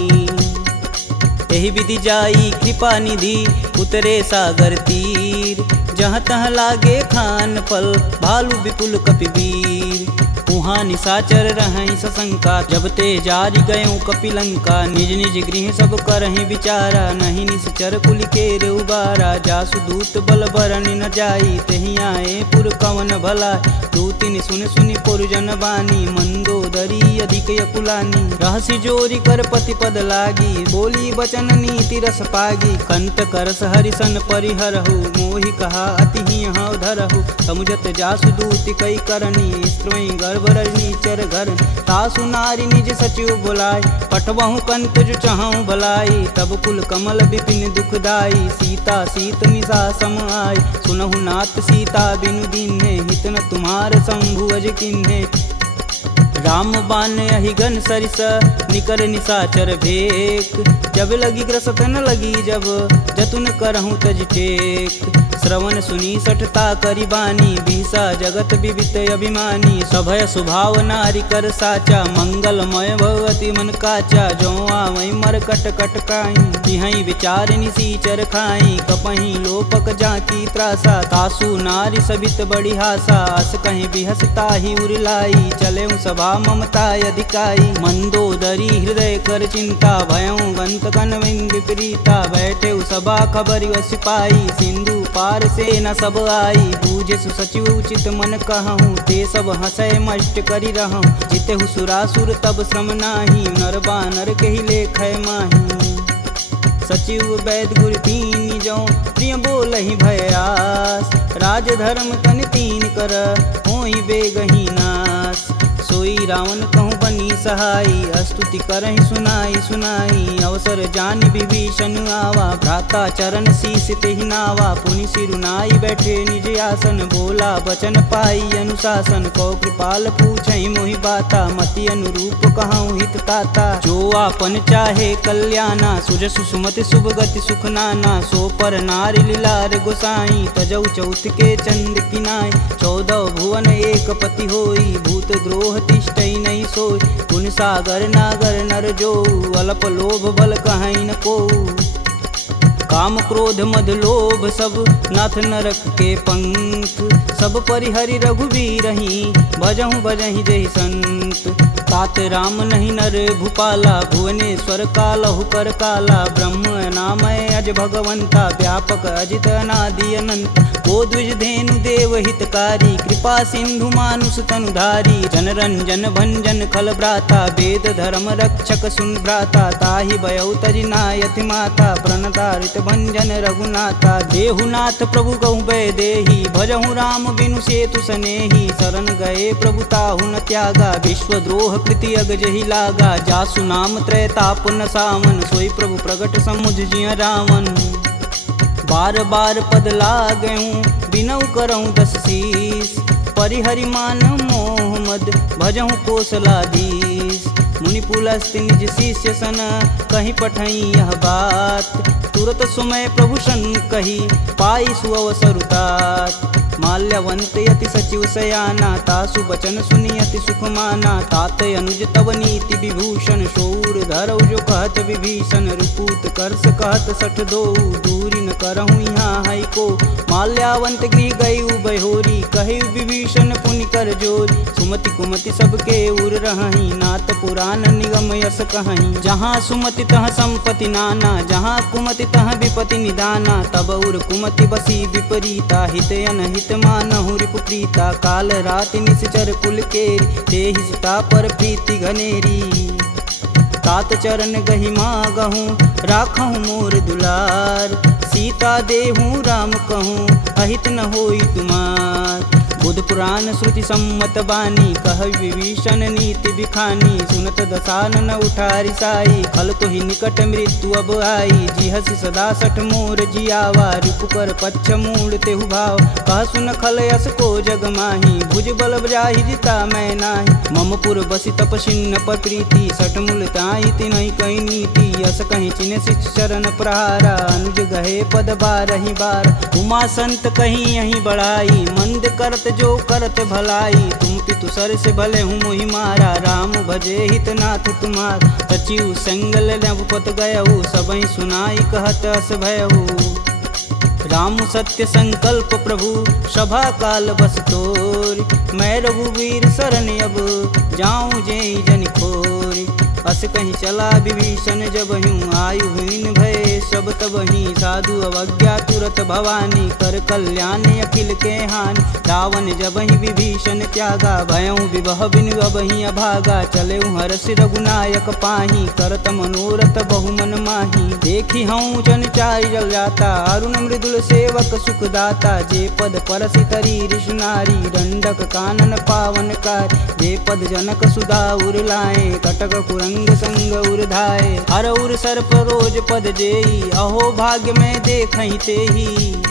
यही विधि जाई कृपा निधि उतरे सागर तीर जहाँ तहाँ लागे खान पल भालू विपुल कपिवीर उहाँ निशाचर रहहि सशंका जब ते जारि गयों कपिलंका निज निज गृह सब करहि विचारा नहीं निश्चर कुल केर उबारा जासु दूत बल बरनि न जाई तेहि आए पुर कवन भला दूतिन सुन सुनि पुरजन बानी मंदोदरी अधिक यकुलानी रहसि जोरी कर पति पद लागी बोली बचन नीति रस पागी कंत करस हरिसन परिहरहु मोहि कहा अति हौ धरहु समुझत जासु दूति कई करनी स्त्रोई गर्भ रजनी चर घर तासु नारी निज सचिव बुलाय पठवहु कंत जो चहु भलाई तब कुल कमल विपिन दुखदाई सीता सीत निशा सम आय सुनहु नाथ सीता बिनु दीन्हे हित न तुम्हार शंभु अज किन्हे राम बान अहिगन सरिस निकर निशाचर भेक जब लगी ग्रसत न लगी जब जतुन करहूँ तज टेक श्रवण सुनी सठता करी बानी बिहसा जगत विवित अभिमानी सभय स्वभाव नारी कर साचा मंगलमय भगवती मन काचा जो आवै मर कट कट काई तिहै विचार निसीचर खाई कपहि लोपक जाकी त्रासा तासु नारी सबित बड़ी हासा अस कहीं बिहसता ही उरलाई चले सभा ममता अधिकाई मंदोदरी हृदय कर चिंता भयं गंत कन विपरीता बैठे सभा खबर सिपाही सिंधु पार से न सब आई बूझे सुसचिव उचित मन कहूँ ते सब हंसय मष्ट करी रहूँ जिते सुरासुर तब श्रम नाही नर बानर के ही लेख माही सचिव वैद गुरु तीन जो प्रिय बोल ही भयास राज धर्म तन तीन कर होई बेगही नास सोई रावण कहूँ बनी सहाई स्तुति करहि सुनाई सुनाई अवसर जान विभीषण आवा भ्राता चरण शीस तेहि नावा पुनि सिरुनाई बैठे निज आसन बोला बचन पाई अनुशासन कौ कृपाल पूछहि मोहि बाता मति अनुरूप कहूँ हित ताता जो आपन चाहे कल्याणा सुजस सुमति शुभ गति सुख नाना सो पर नारी लीलार गोसाई तजौ चौथ के चंद किनाय 14 भुवन एक पति होई भूत द्रोह तिष्ठई नहीं सोई गुण सागर नागर नर जो अल्प लोभ बल कहीं न को काम क्रोध मद लोभ सब नाथ नरक के पंख सब परिहरि रघुवीर ही भजहु भजहि जहि संत तात राम नहीं नर भूपाला भुवनेश्वर कालहु कर काला ब्रह्म नामय अज भगवंता व्यापक अजित अनादि अनंत को द्विज धेनु देव हितकारी कृपा सिंधु मानुष तनुधारी जन रंजन भंजन खल भ्राता वेद धर्म रक्षक सुन भ्राता ताहि भयउ तजि नायति माता प्रणतारित भंजन रघुनाथा देहुनाथ प्रभु गहु भय देहि भजहु राम बिनु सेतु सनेहि शरण गए प्रभु ताहु न त्यागा विश्वद्रोह कृति अग जहि लागा जासु नाम त्रैताप न सावन सोई प्रभु प्रगट समुझ जिय रावण बार बार पद लागऊं बिनऊ करऊं 10 शीस परिहरि मान मोह मद भजहु कौशलाधीश मुनि पुलस्त्य निज शिष्य सन कहीं पठई यह बात तुरत सुमय प्रभु सन कही पाई सुअवसरुतात माल्यवंत यति सचिव सयाना तासु बचन सुनि अति सुख माना तात अनुज तव नीति विभूषण शौर धरऊ जो कहत विभीषण रुपूत करस कहत सठ दो दूरी न करहूँ यहाँ है को माल्यावंत गृह गई बहोरी कही विभीषण पुनि कर जोरी सुमति कुमति सबके उर रही नाथ पुराण निगम यस कहीं जहाँ सुमति तह संपत्ति नाना जहाँ कुमति तह विपति निदाना तब उर कुमति बसी विपरीता हित अनहित मानहु रिपुप्रीता काल राति निश्चर कुल केरी तेहि सुता पर प्रीति घनेरी तात चरण गहि मागहूँ राखहूँ मोर दुलार सीता देहूँ राम कहूँ अहित न होई तुमार बुध पुराण श्रुति सम्मत बानी, कह विभीषण नीति बिखानी। सुनत दसानन उठारी साई, खल तो ही निकट मृत्यु अब आई। जिहसि सदा सठ मोर जियावा, रिपुकर पच्छ मूड़ तेहु भाव। कह सुन खल यस को जग माही, भुज बल जाहि जिता मैं नाही। मम पुर बसि तपसिन्न पर प्रीति, सठ मूल ताहि तिन्हि कही नीति। यस कहीं चिन्ह शिष चरण प्रहारा, अनुज गहे पद बारहि बार। उमा संत कहीं यही बढ़ाई, मंद करत जो करत भलाई। तुम पितु सर से भले हूँ मोहि मारा, राम भजे हित नाथ तुम्हार। सचिव संगल नवपत गयहु, सबहि सुनाई कहत अस भयहु। राम सत्य संकल्प प्रभु, सभा काल बस तोरि। मैं रघुवीर शरण अब, जाऊं जेहि जनि खोरि। अस कहीं चला विभीषण जब हूँ, आयुहीन भय सब तबहि। साधु अवज्ञा तुरत भवानी, कर कल्याण अखिल के हानि। रावण जबहि विभीषण त्यागा, भयउ विभह बिनु अबहि अभागा। चलेउ हरष रघुनायक पाही, करत मनोरथ बहु मन माही। देखी हूँ जन चारि जल जाता, अरुण मृदुल सेवक सुखदाता। जे पद परसि तरी ऋषि नारी, दंडक कानन पावन कार। जे पद जनक सुधा उर लाए, कटक कुरंग संग उर्धाए। हर उर सर्प रोज पद जेई, अहो भाग्य में देखहि तेहि।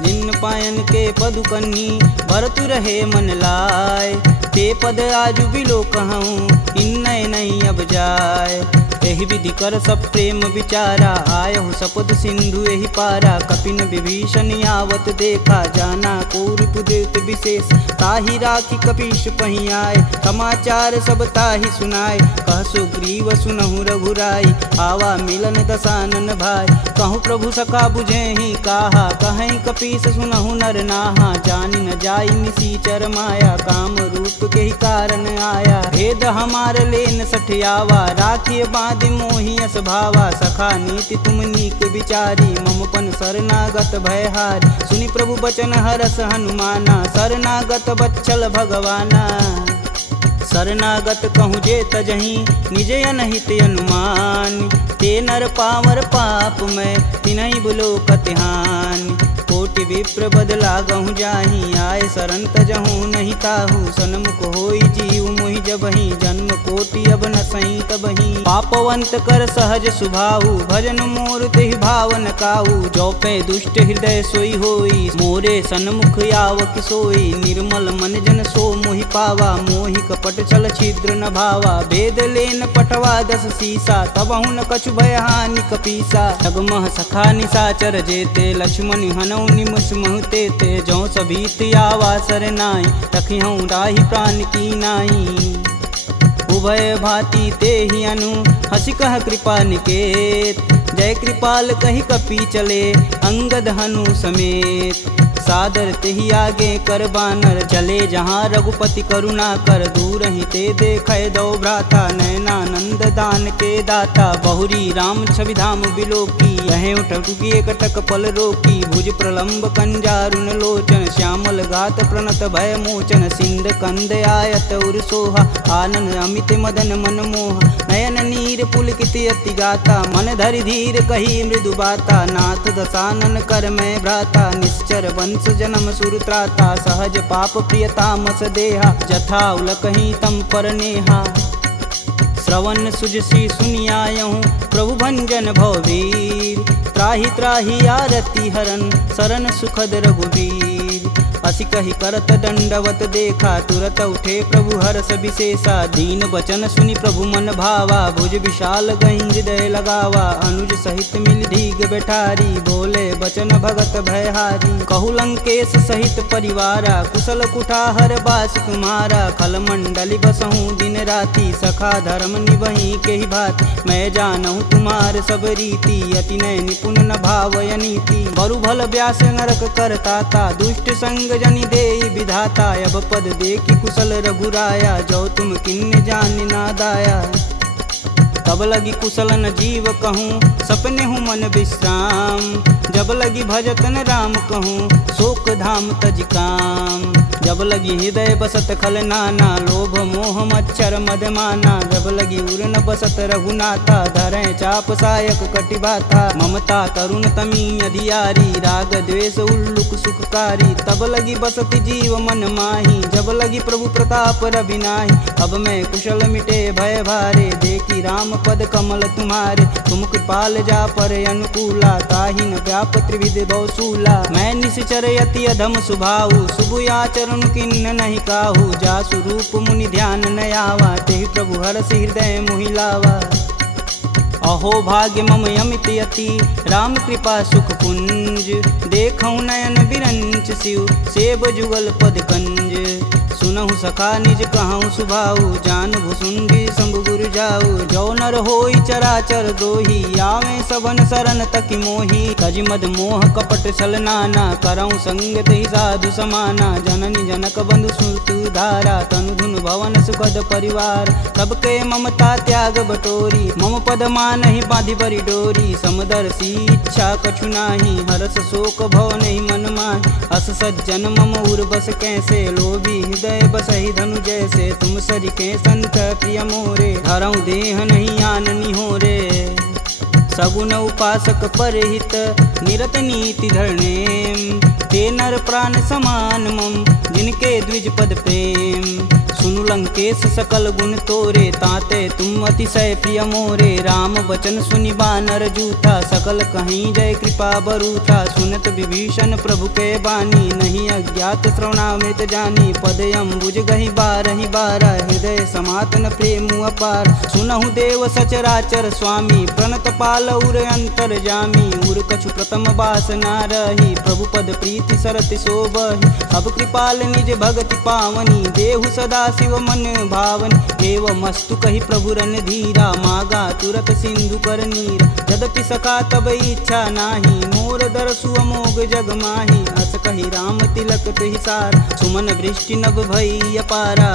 जिन पायन के पदु कन्ही, भरतु रहे मन लाय। ते पद आजु बिलो कहूँ, इन्नय नहीं अब जाय। एहि विधि कर सब प्रेम विचारा, आयहु सपद सिंधु एहि पारा। कपिन विभीषण आवत देखा, जाना कौरव देत विशेष। ताहि राखी कपीश पहि आए, समाचार सब ताहि सुनाए। कह सुग्रीव सुनहु रघुराई, आवा मिलन दसानन भाई। कहूँ प्रभु सखा बुझेहि काहा, कहीं कपीस सुनहु नर नाहा। जानि न जाई निसीचर माया, काम रूप के ही कारण आया। भेद हमार लेन सठियावा, राखिए बांधि मोहि यस भावा। सखा नीति तुम नीक विचारी, ममपन शरणागत भयहारी। सुनि प्रभु बचन हरस हनुमाना, शरणागत बच्चल भगवाना। शरणागत कहूँ जे तजहि, निज अनहित अनुमान। ते नर पावर पाप में, तिन्हि बुलोकत हानि। कोटि विप्र बदला गहूँ जाहि, आए शरण तजहूँ नहीं ताहू। सन्मुख होई जीव मोहि जबहि, जन्म कोटि अब न सही तबहि। पापवंत कर सहज सुभाऊ, भजन मोर तेहि भावन काऊ। जो पे दुष्ट हृदय सोई होई, मोरे सन्मुख आव किसोई। निर्मल मन जन सो मोहि पावा, मोहि कपट छल छिद्र न भावा। भेद लेन पटवा दस सीसा, तबहु न कछु भय हानि कपीसा। जगमह सखा निशाचर जेते, लक्ष्मण हनौ निमस महते ते। जौ सभीत आवा सरनाई, तखिहूँ राहि प्राण की नाई। उभय भांति ते ही अनु, हसि कह कृपा निकेत। जय कृपाल कहि कपि चले, अंगद हनु समेत। सादर तेहि आगे कर बानर, चले जहाँ रघुपति करुणा कर। दूर ही ते देखै दो भ्राता, नयनानंद दान के दाता। बहुरी राम छवि धाम बिलोकी, यहें उठुकी एकटक पल रोकी। भुज प्रलंब कंजारुन लोचन, श्यामल गात प्रणत भय मोचन। सिंध कंद आयत उर सोहा, आनन अमित मदन मन मोह। नयन नीर पुलकित अति गाता, मन धरि धीर कही मृदु बाता। नाथ दसानन कर मैं भ्राता, निश्चर वंश जन्म सुर त्राता। सहज पाप प्रियतामस देहा, जथा उलकहि तम पर नेहा। श्रवण सुजसी सुनियायहूँ, प्रभु भंजन भववीर। त्राहि त्राहि आरती हरन, शरण सुखद रघुवीर। असी कही करत दंडवत देखा, तुरत उठे प्रभु हरष विशेषा। दीन बचन सुनि प्रभु मन भावा, भुज विशाल गहि हृदय लगावा। अनुज सहित मिल धीग बैठारी, बोले बचन भगत भयहारी। कहु लंकेश सहित परिवारा, कुशल कुठाहर बास तुम्हारा। खल मंडली बसहूँ दिन राति, सखा धर्म निबहि के ही भात। मैं जानहूँ तुम्हार सब रीति, अति नय निपुण न भावय नीति। बरु भल व्यास नरक करताता, दुष्ट संग जनि देई विधाता। अब पद देखी कुशल रघुराया, जो तुम किन्ने जान ना दाया। तब लगी कुशल न जीव कहूँ, सपने हूँ मन विश्राम। जब लगी भजतन राम कहूँ, शोक धाम तज काम। जब लगी हृदय बसत खल नाना, लोभ मोह मच्छर मदमाना, जब लगी उर न बसत रघुनाथा, धरें चाप सायक कटिबाथा, ममता करुण तमी अधियारी, राग द्वेष उल्लुक सुखकारी, तब लगी बसत जीव मन माही, जब लगी प्रभु प्रताप रविनाही, अब मैं कुशल मिटे भय भारे, देखी राम पद कमल तुम्हारे, तुम कृपाल जा पर अनुकूला, ताहि न व्याप त्रिविध बहुसूला, मैं निश्चर यति अधम सुभाऊ, शुभ आचरण किन्न नहीं काहू, जासु रूप मुनि ध्यान न आवा, तेहि प्रभु हरष हृदय मोहि लावा। अहो भाग्य मम यमित यति, राम कृपा सुख पुंज, देखऊँ नयन बिरंच शिव, सेब जुगल पद कंज, सुनहु सखा निज कहूँ सुभाऊ, जान भुसुंडी शंभु गुरु जाऊ, जो नर होई चराचर द्रोही, आवे सबन शरण तकि मोही, तज मद मोह कपट छल नाना, करऊँ संगत ही साधु समाना, जननी जनक बंधु सुत धारा, तनु धुन भवन सुखद परिवार, सबके ममता त्याग बटोरी, मम पद मानहि बांधि बरी डोरी, समदर्शी इच्छा कछु नाही, हरस शोक भव नहीं मन माहि, अस सज्जन मम उर बस कैसे, लोभी हृदय बसहि धनु जैसे, तुम सरिके संत प्रिय मोरे, धरऊँ देह नहीं आननी हो रे, सगुन उपासक परहित, निरत नीति धरणेम, ते नर प्राण समान मम, जिनके द्विज पद प्रेम, सुनु लंकेश सकल गुण तोरे, ताते तुम अतिशय प्रिय मोरे, राम बचन सुनि बानर जूथा, सकल कहीं जय कृपा बरूथा, सुनत विभीषण प्रभु के बानी, नहीं अज्ञात श्रवणामृत जानी, पद अम्बुज गहि बारहि बारा, हृदय समातन प्रेम अपार, सुनहु देव सचराचर स्वामी, प्रणत पाल उर अंतर जामी, उर कछु प्रथम बास ना रही, प्रभु पद प्रीति सरति शोभहि, अब कृपाल निज भगति पावनी, देहु सदा शिव मन भावन, एवं मस्तु कही प्रभु रन धीरा, मागा तुरत सिंधु कर नीर, यद्यपि सका तब इच्छा नाही, मोर दरसु अमोघ जग माही, अस कही राम तिलक तुहिसार, सुमन वृष्टि नभ भई अपारा,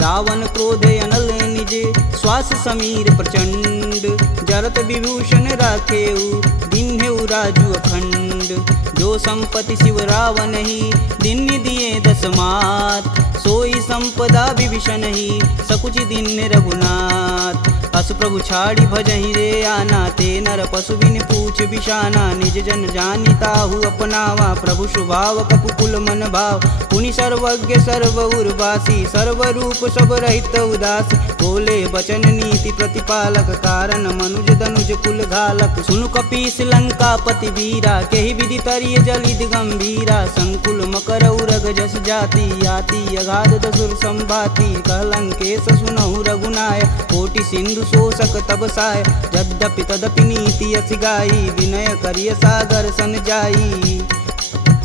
रावण क्रोध अनल निज, श्वास समीर प्रचंड, जरत विभूषण राखेऊ, दिन्हेऊ राजु अखंड, जो संपत्ति शिव रावण ही, दिन दिए दस मात, सोई संपदा विभीषण ही, सकुच दिन रघुनाथ, अस प्रभु छाड़ी भजहि रे आना, ते नर पशु बिन पूछ बिशाना, निज जन जानि ताहु अपनावा, प्रभु स्वभाव कपुकुल मन भाव, पुनि सर्वज्ञ सर्व उर्वासी, सर्व रूप सब रहित उदासी, बोले बचन नीति प्रतिपालक, कारण मनुज धनुज कुल घालक, सुनु कपीस लंकापति वीरा, केहि विधि तरिय जलिद गंभीरा, संकुल मकर उरग जस जाति, याति अगाध दसुर संभाति, कहलंकेश सुनहु रघुनाय, कोटि सिंधु शोषक तब साय, यद्यपि तदपि नीति अति गाई, विनय करिय सागर सन जाई,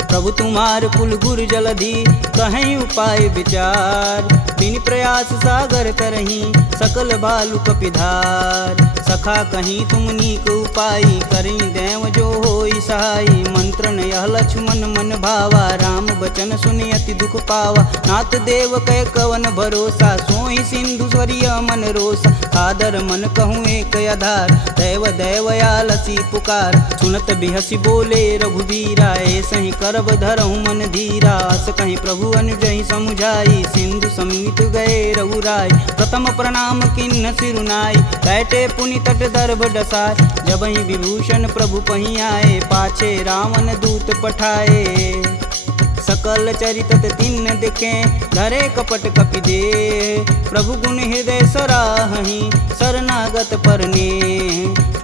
प्रभु तुम्हार कुल गुर जलधि, कहीं उपाय विचार, बिन प्रयास सागर तरही, सकल भालु कपिधार, सखा कहीं तुम नीक उपाय, करी देव जो होई सहाई, मंत्रन यह लक्ष्मण मन भावा, राम बचन सुनि अति दुख पावा, नाथ देव कै कवन भरोसा, सोई सिंधु स्वरिय मन रोसा, आदर मन कहूँ एक आधार, दैव दैवयालसी पुकार, सुनत बिहसी बोले रघुबीरा, ऐसे ही करब धरहु मन धीरा, अस कहीं प्रभु अनुजहि समुझाई, सिंधु समीत गए रघुराय, प्रथम प्रणाम किन्न सिरुनाई, बैठे पुनि तट दर्भ डसाय, जबहि विभूषण प्रभु पही आए, पाछे रावण दूत पठाए, सकल चरित तिन्न दिखे, धरे कपट कपि दे, प्रभु गुण हृदय सराहि, शरणागत परने,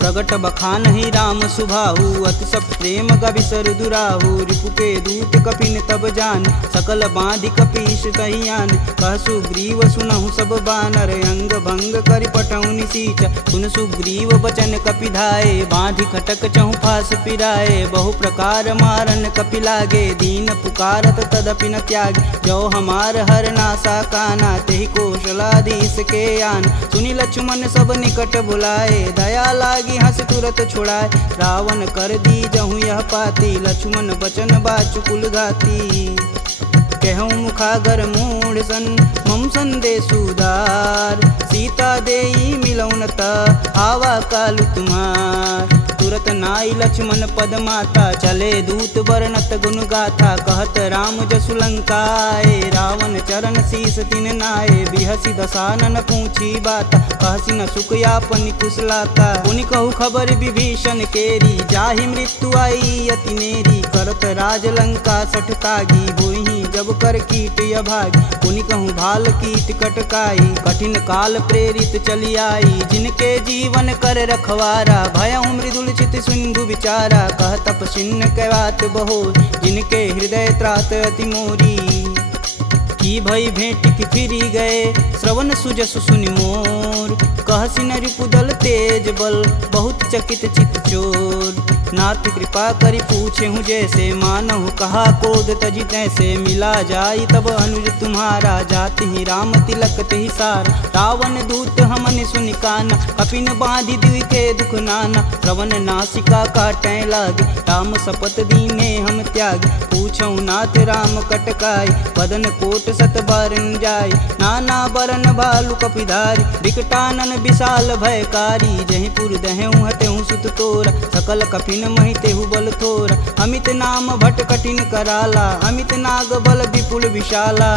प्रगट बखानहि राम सुभाहु, अति सब प्रेम गविसर दुराहु, रिपु के दूत कपिन तब जान, सकल बांधि कपीश कहियान, कह सुग्रीव सुनहु सब बानर, अंग भंग करि पटौनि निसीच, सुन सुग्रीव बचन कपिधाए, बांधि खटक चहु फास पिराए, बहु प्रकार मारन कपि लागे, दीन पुकारत तदपि न त्यागे, जो हमार हर नासा काना, तेहि कौशलाधीश के आन, सुनि लक्ष्मण सब निकट बुलाए, दया लागी हंस तुरत छुड़ाए, रावण कर दी जहूँ यह पाती, लक्ष्मण बचन बाचुकुल घाती, कहूँ मुखागर मूढ़ सन, मम संदेश उदार, सीता देई मिलौन ता, आवा कालु तुम्हार, तुरत नाई लक्ष्मण पद माता, चले दूत वर्णत गुण गाथा, कहत राम जसु लंकाए, रावण चरण शीस तिन नाये, बिहसी दसानन पूछी बात, कहसी न सुख यापन कुशलाता, पुनि कहु खबर विभीषण केरी, जाहि मृत्यु आई अति नेरी, करत राज लंका सठ तागी, होहि जब कर कीट अभागी, पुनि कहूँ भाल कीट कटकाई, कठिन काल प्रेरित चली आई, जिनके जीवन कर रखवारा, भयउ मृदुल चित सिंधु विचारा, कह तपसिन्न कहवात बहो, जिनके हृदय त्रात अति मोरी, की भई भेंट की फिरी गए, श्रवण सुजस सुनि मोर, कहसी न रिपुदल तेज बल, बहुत चकित चित चोर, नाथ कृपा करि पूछे हूँ जैसे, मानहु कहा क्रोध तजि तैसे, मिला जाई तब अनुज तुम्हारा, जाति ही राम तिलक तेहि सार, रावण दूत हमन सुनि काना, कपिन बांधि दिव्य के दुख नाना, श्रवण नासिका काटै लागे, राम शपथ दीने हम त्याग, पूछऊ नाथ राम कटकाई, बदन कोट सत बारन जाय, नाना बरन भालु कपिधारी, विकटानन विशाल भयकारी, जहि पुर दहु हतेहु सुत तोरा, सकल कपिन महि तेहु बल थोरा, अमित नाम भट कठिन कराला, अमित नाग बल विपुल विशाला,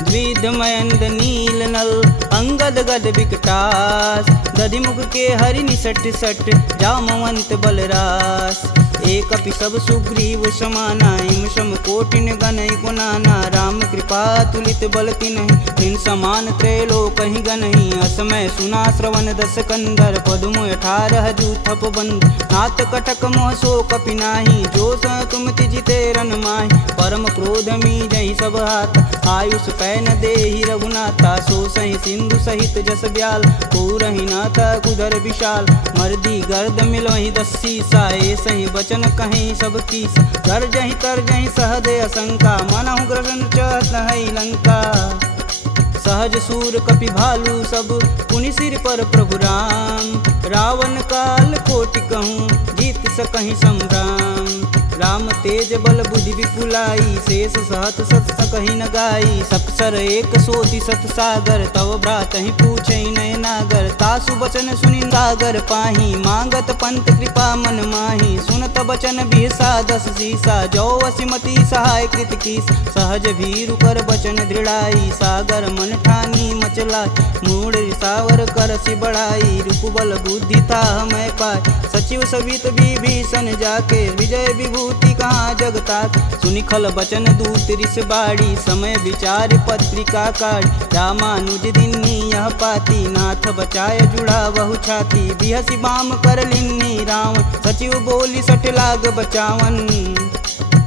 द्विध मयंद नील नल, अंगद गद विकटास, दधिमुख के हरि निसट सट, जामवंत बलरास, एक अपि सब सुग्रीव समाना, इम सम कोटिन गनहि गुनाना, राम कृपा तुलित बल तिन्हि, तिन समान त्रैलोक ही गनहि, असमय सुना श्रवण दस कंदर, पदुम 18 जूथप बंद, नाथ कटक मोह सो कपि नाही, जो स तुम तिजिते रन माहि, परम क्रोध मी जहि सब हाथ, आयुष पै न देहि रघुनाथा, सो सहि सिंधु सहित जस ब्याल, पूरहि नाथ कुधर विशाल, मर्दी गर्द मिलहि 10 सीसा, सही बचन कहीं सब कीस, गर्जहि तरजहि सहदे असंका, मनहु ग्रसन चहत है लंका, सहज सूर कपि भालू सब, पुनि सिर पर प्रभु राम, रावण काल कोटि कहूँ, जीत सकहि संग्राम, राम तेज बल बुद्धि विपुलाई, शेष सहत सत सकहि न गाई, सपसर एक सोति सत सागर, तव भ्रातहि पूछहि नय नागर, तासु बचन सुनि सागर पाही, मांगत पंत कृपा मन माही, सुनत बचन बिहसा 10 सीसा, जो वसिमति सहाय कृत कीस, सहज भीरु कर बचन दृढ़ाई, सागर मन ठानी मचला, मूढ़ रिसावर करसि बढ़ाई, रूप बल बुद्धि था मैं पाय, सचिव सवित विभीषण जाके, विजय विभूति कहाँ जगतात, सुनि खल बचन दूत रिस बाड़ी, समय विचार पत्रिका काढ़, रामानुज दिन्नी यह पाती, नाथ बचाय जुड़ा बहु छाती, बिहसी बाम कर लिन्नी रावण, सचिव बोली सठ लाग बचावन,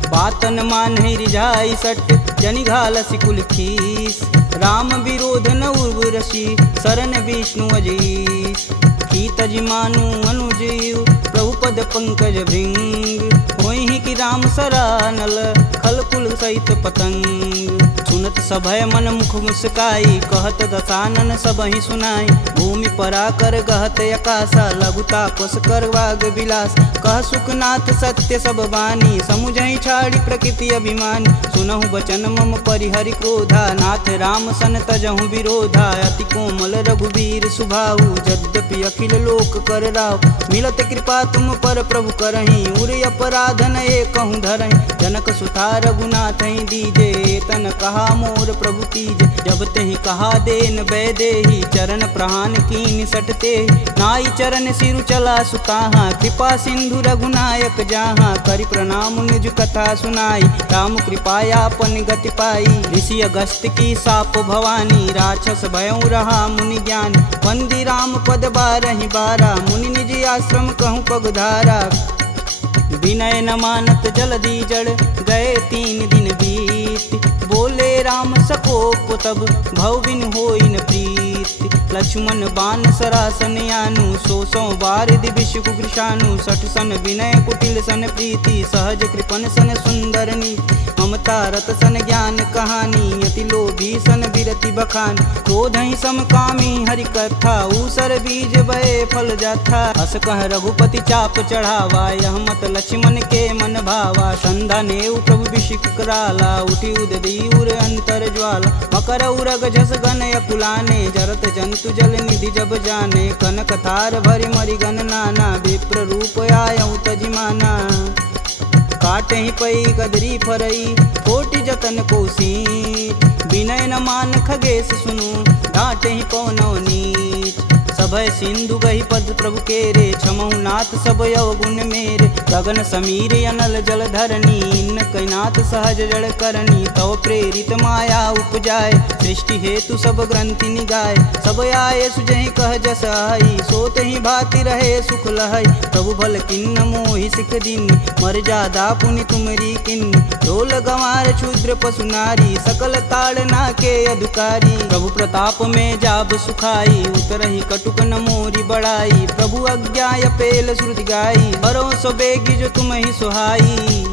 बातन मान रिझाई सट, जनि घालसि कुल खीस, राम विरोध न उर्वरसी, शरण विष्णु अजीस, की तज मानु अनुजीव, प्रभु पद पंकज भृंग, होहि कि राम सरानल, खल कुल सहित पतंग, सुनत सभय मन मुख मुस्काई, कहत दसानन सबहि सुनाई, भूमि परा कर गहत अकासा, लघु तापस कर वाग विलास, कह सुखनाथ सत्य सब बानी, समुझहि छाड़ी प्रकृति अभिमानी, सुनहु बचन मम परिहरि क्रोधा, नाथ राम सन तजहु विरोधा, अति कोमल रघुवीर सुभाऊ, यद्यपि अखिल लोक कर राव, मिलत कृपा तुम पर प्रभु करहि, उर अपराधन एकहु धरहि, जनक सुता रघुनाथ दीजे, तन कहा मोर प्रभु कीजे, जब तेहि कहा देन बैदेही, चरण प्रहान कीन सटते, नाई चरण सिरु चला सुताहा, कृपा सिंधु रघुनायक जहाँ, करि प्रणाम निज कथा सुनाई, राम कृपायापन गति पाई, ऋषि अगस्त की साप भवानी, राक्षस भयउ रहा मुनि ज्ञान, वंदी राम पद 12 बारा, मुनि निज आश्रम कहूँ पगधारा, विनय न मानत जलधि जड़, गए 3 दिन बीत, बोले राम सकोप तब, भव बिन होई न प्रीत, लक्ष्मण बान सरासन यानु, 100 बार दिविश कुकृशानु, 60 सन विनय कुटिल सन प्रीति, सहज कृपन सन सुंदर नीति, ममता रत सन ज्ञान कहानी, यति लोभी सन विरति बखान, क्रोधहि समकामी हरि कथा, ऊसर बीज बए फल जाथा, अस कह रघुपति चाप चढ़ावा, यह मत लक्ष्मण के मन भावा, संधा नेउ प्रभु बिषिक कराला, उठी उददी उर अंतर ज्वाला, मकर उरग जस गन अकुलाने, जरत जंत हेतु जल निधि जब जाने, कनक थार भरि मरिगन नाना, विप्र रूप आयऊ तजिमाना। काटे ही पई गदरी फरई, कोटि जतन कोसीट, विनय न मान खगेश सुनु, डांटे ही पवनौ नीच। सभय सिंधु गही पद प्रभु केरे, छमहु नाथ सब अवगुण मेरे। गगन समीर अनल जल धरनी, इन कैनाथ सहज जड़ करनी। तव प्रेरित माया उपजाय, सृष्टि हेतु सब ग्रंथि निगाय। सब आये सुजहि कह जस आई, सोत ही भाति रहे सुख लहई। प्रभु भल किन्न मोहि सिख दीन, मर्यादा पुनि तुमरी किन्न। ढोल गंवार शूद्र पशु नारी, सकल ताड़ना के अधिकारी। प्रभु प्रताप में जाब सुखाई, उतरहि कटुक न मोरी बड़ाई। प्रभु आज्ञा पेल श्रुति गाई, बरो सो बेगी जो तुम ही सुहाई।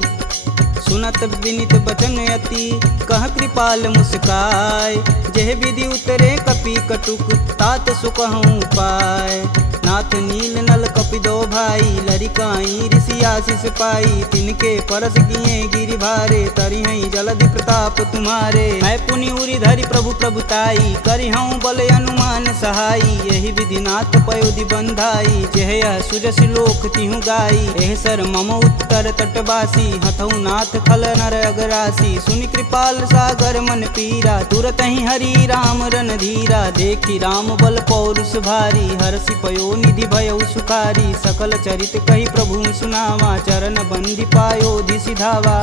सुनत विनित बचन अति, कह कृपाल मुस्काय। जेह विधि उतरे कपि कटुक, तात सुकहूँ पाय। नाथ नील नल कपि दो भाई, लरिकाई ऋषि आशीष पाई। तिनके परस किए गिरि भारे, तरिहई जलधि प्रताप तुम्हारे। मैं पुनि उरि धरि प्रभु प्रभुताई, करिहऊँ बल अनुमान सहाई। यही विधि नाथ पयोधि बंधाई, जेह यह सुजसि लोक तिहु गाई। एह सर मम उत्तर तटवासी, हथऊ नाथ खल नर अगरासी। सुनि कृपाल सागर मन पीरा, तुरत ही हरि राम रन धीरा। देखी राम बल पौरुष भारी, हरषि पयो निधि भयउ सुखारी। सकल चरित कही प्रभु सुनावा, चरण बंदी पायोधि सिधावा।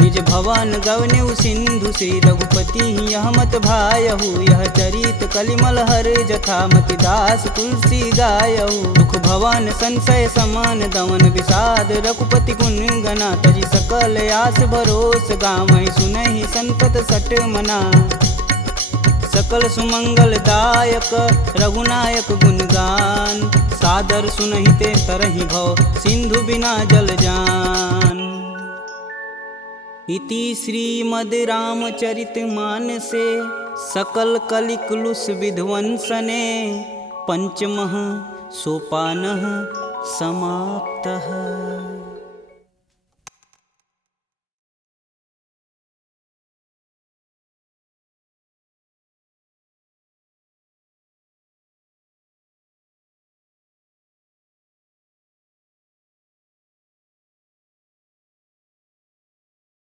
निज भवन गवनेउ सिंधु श्री रघुपति यह मत भायहु। यह चरित कलिमल हर जथा, मति दास तुलसी गायहु। दुख भवन संशय समान, दमन विषाद रघुपति गुण गना। तजि सकल आस भरोस, गावहि सुनहि संतत सट मना। सकल सुमंगल दायक रघुनायक गुणगान, सादर सुनहि ते तरहि भव, सिंधु बिना जल जान। इति श्रीमद् रामचरित मानसे, सकल कलिकुलुष विध्वंसने। पंचमः सोपानः समाप्तः।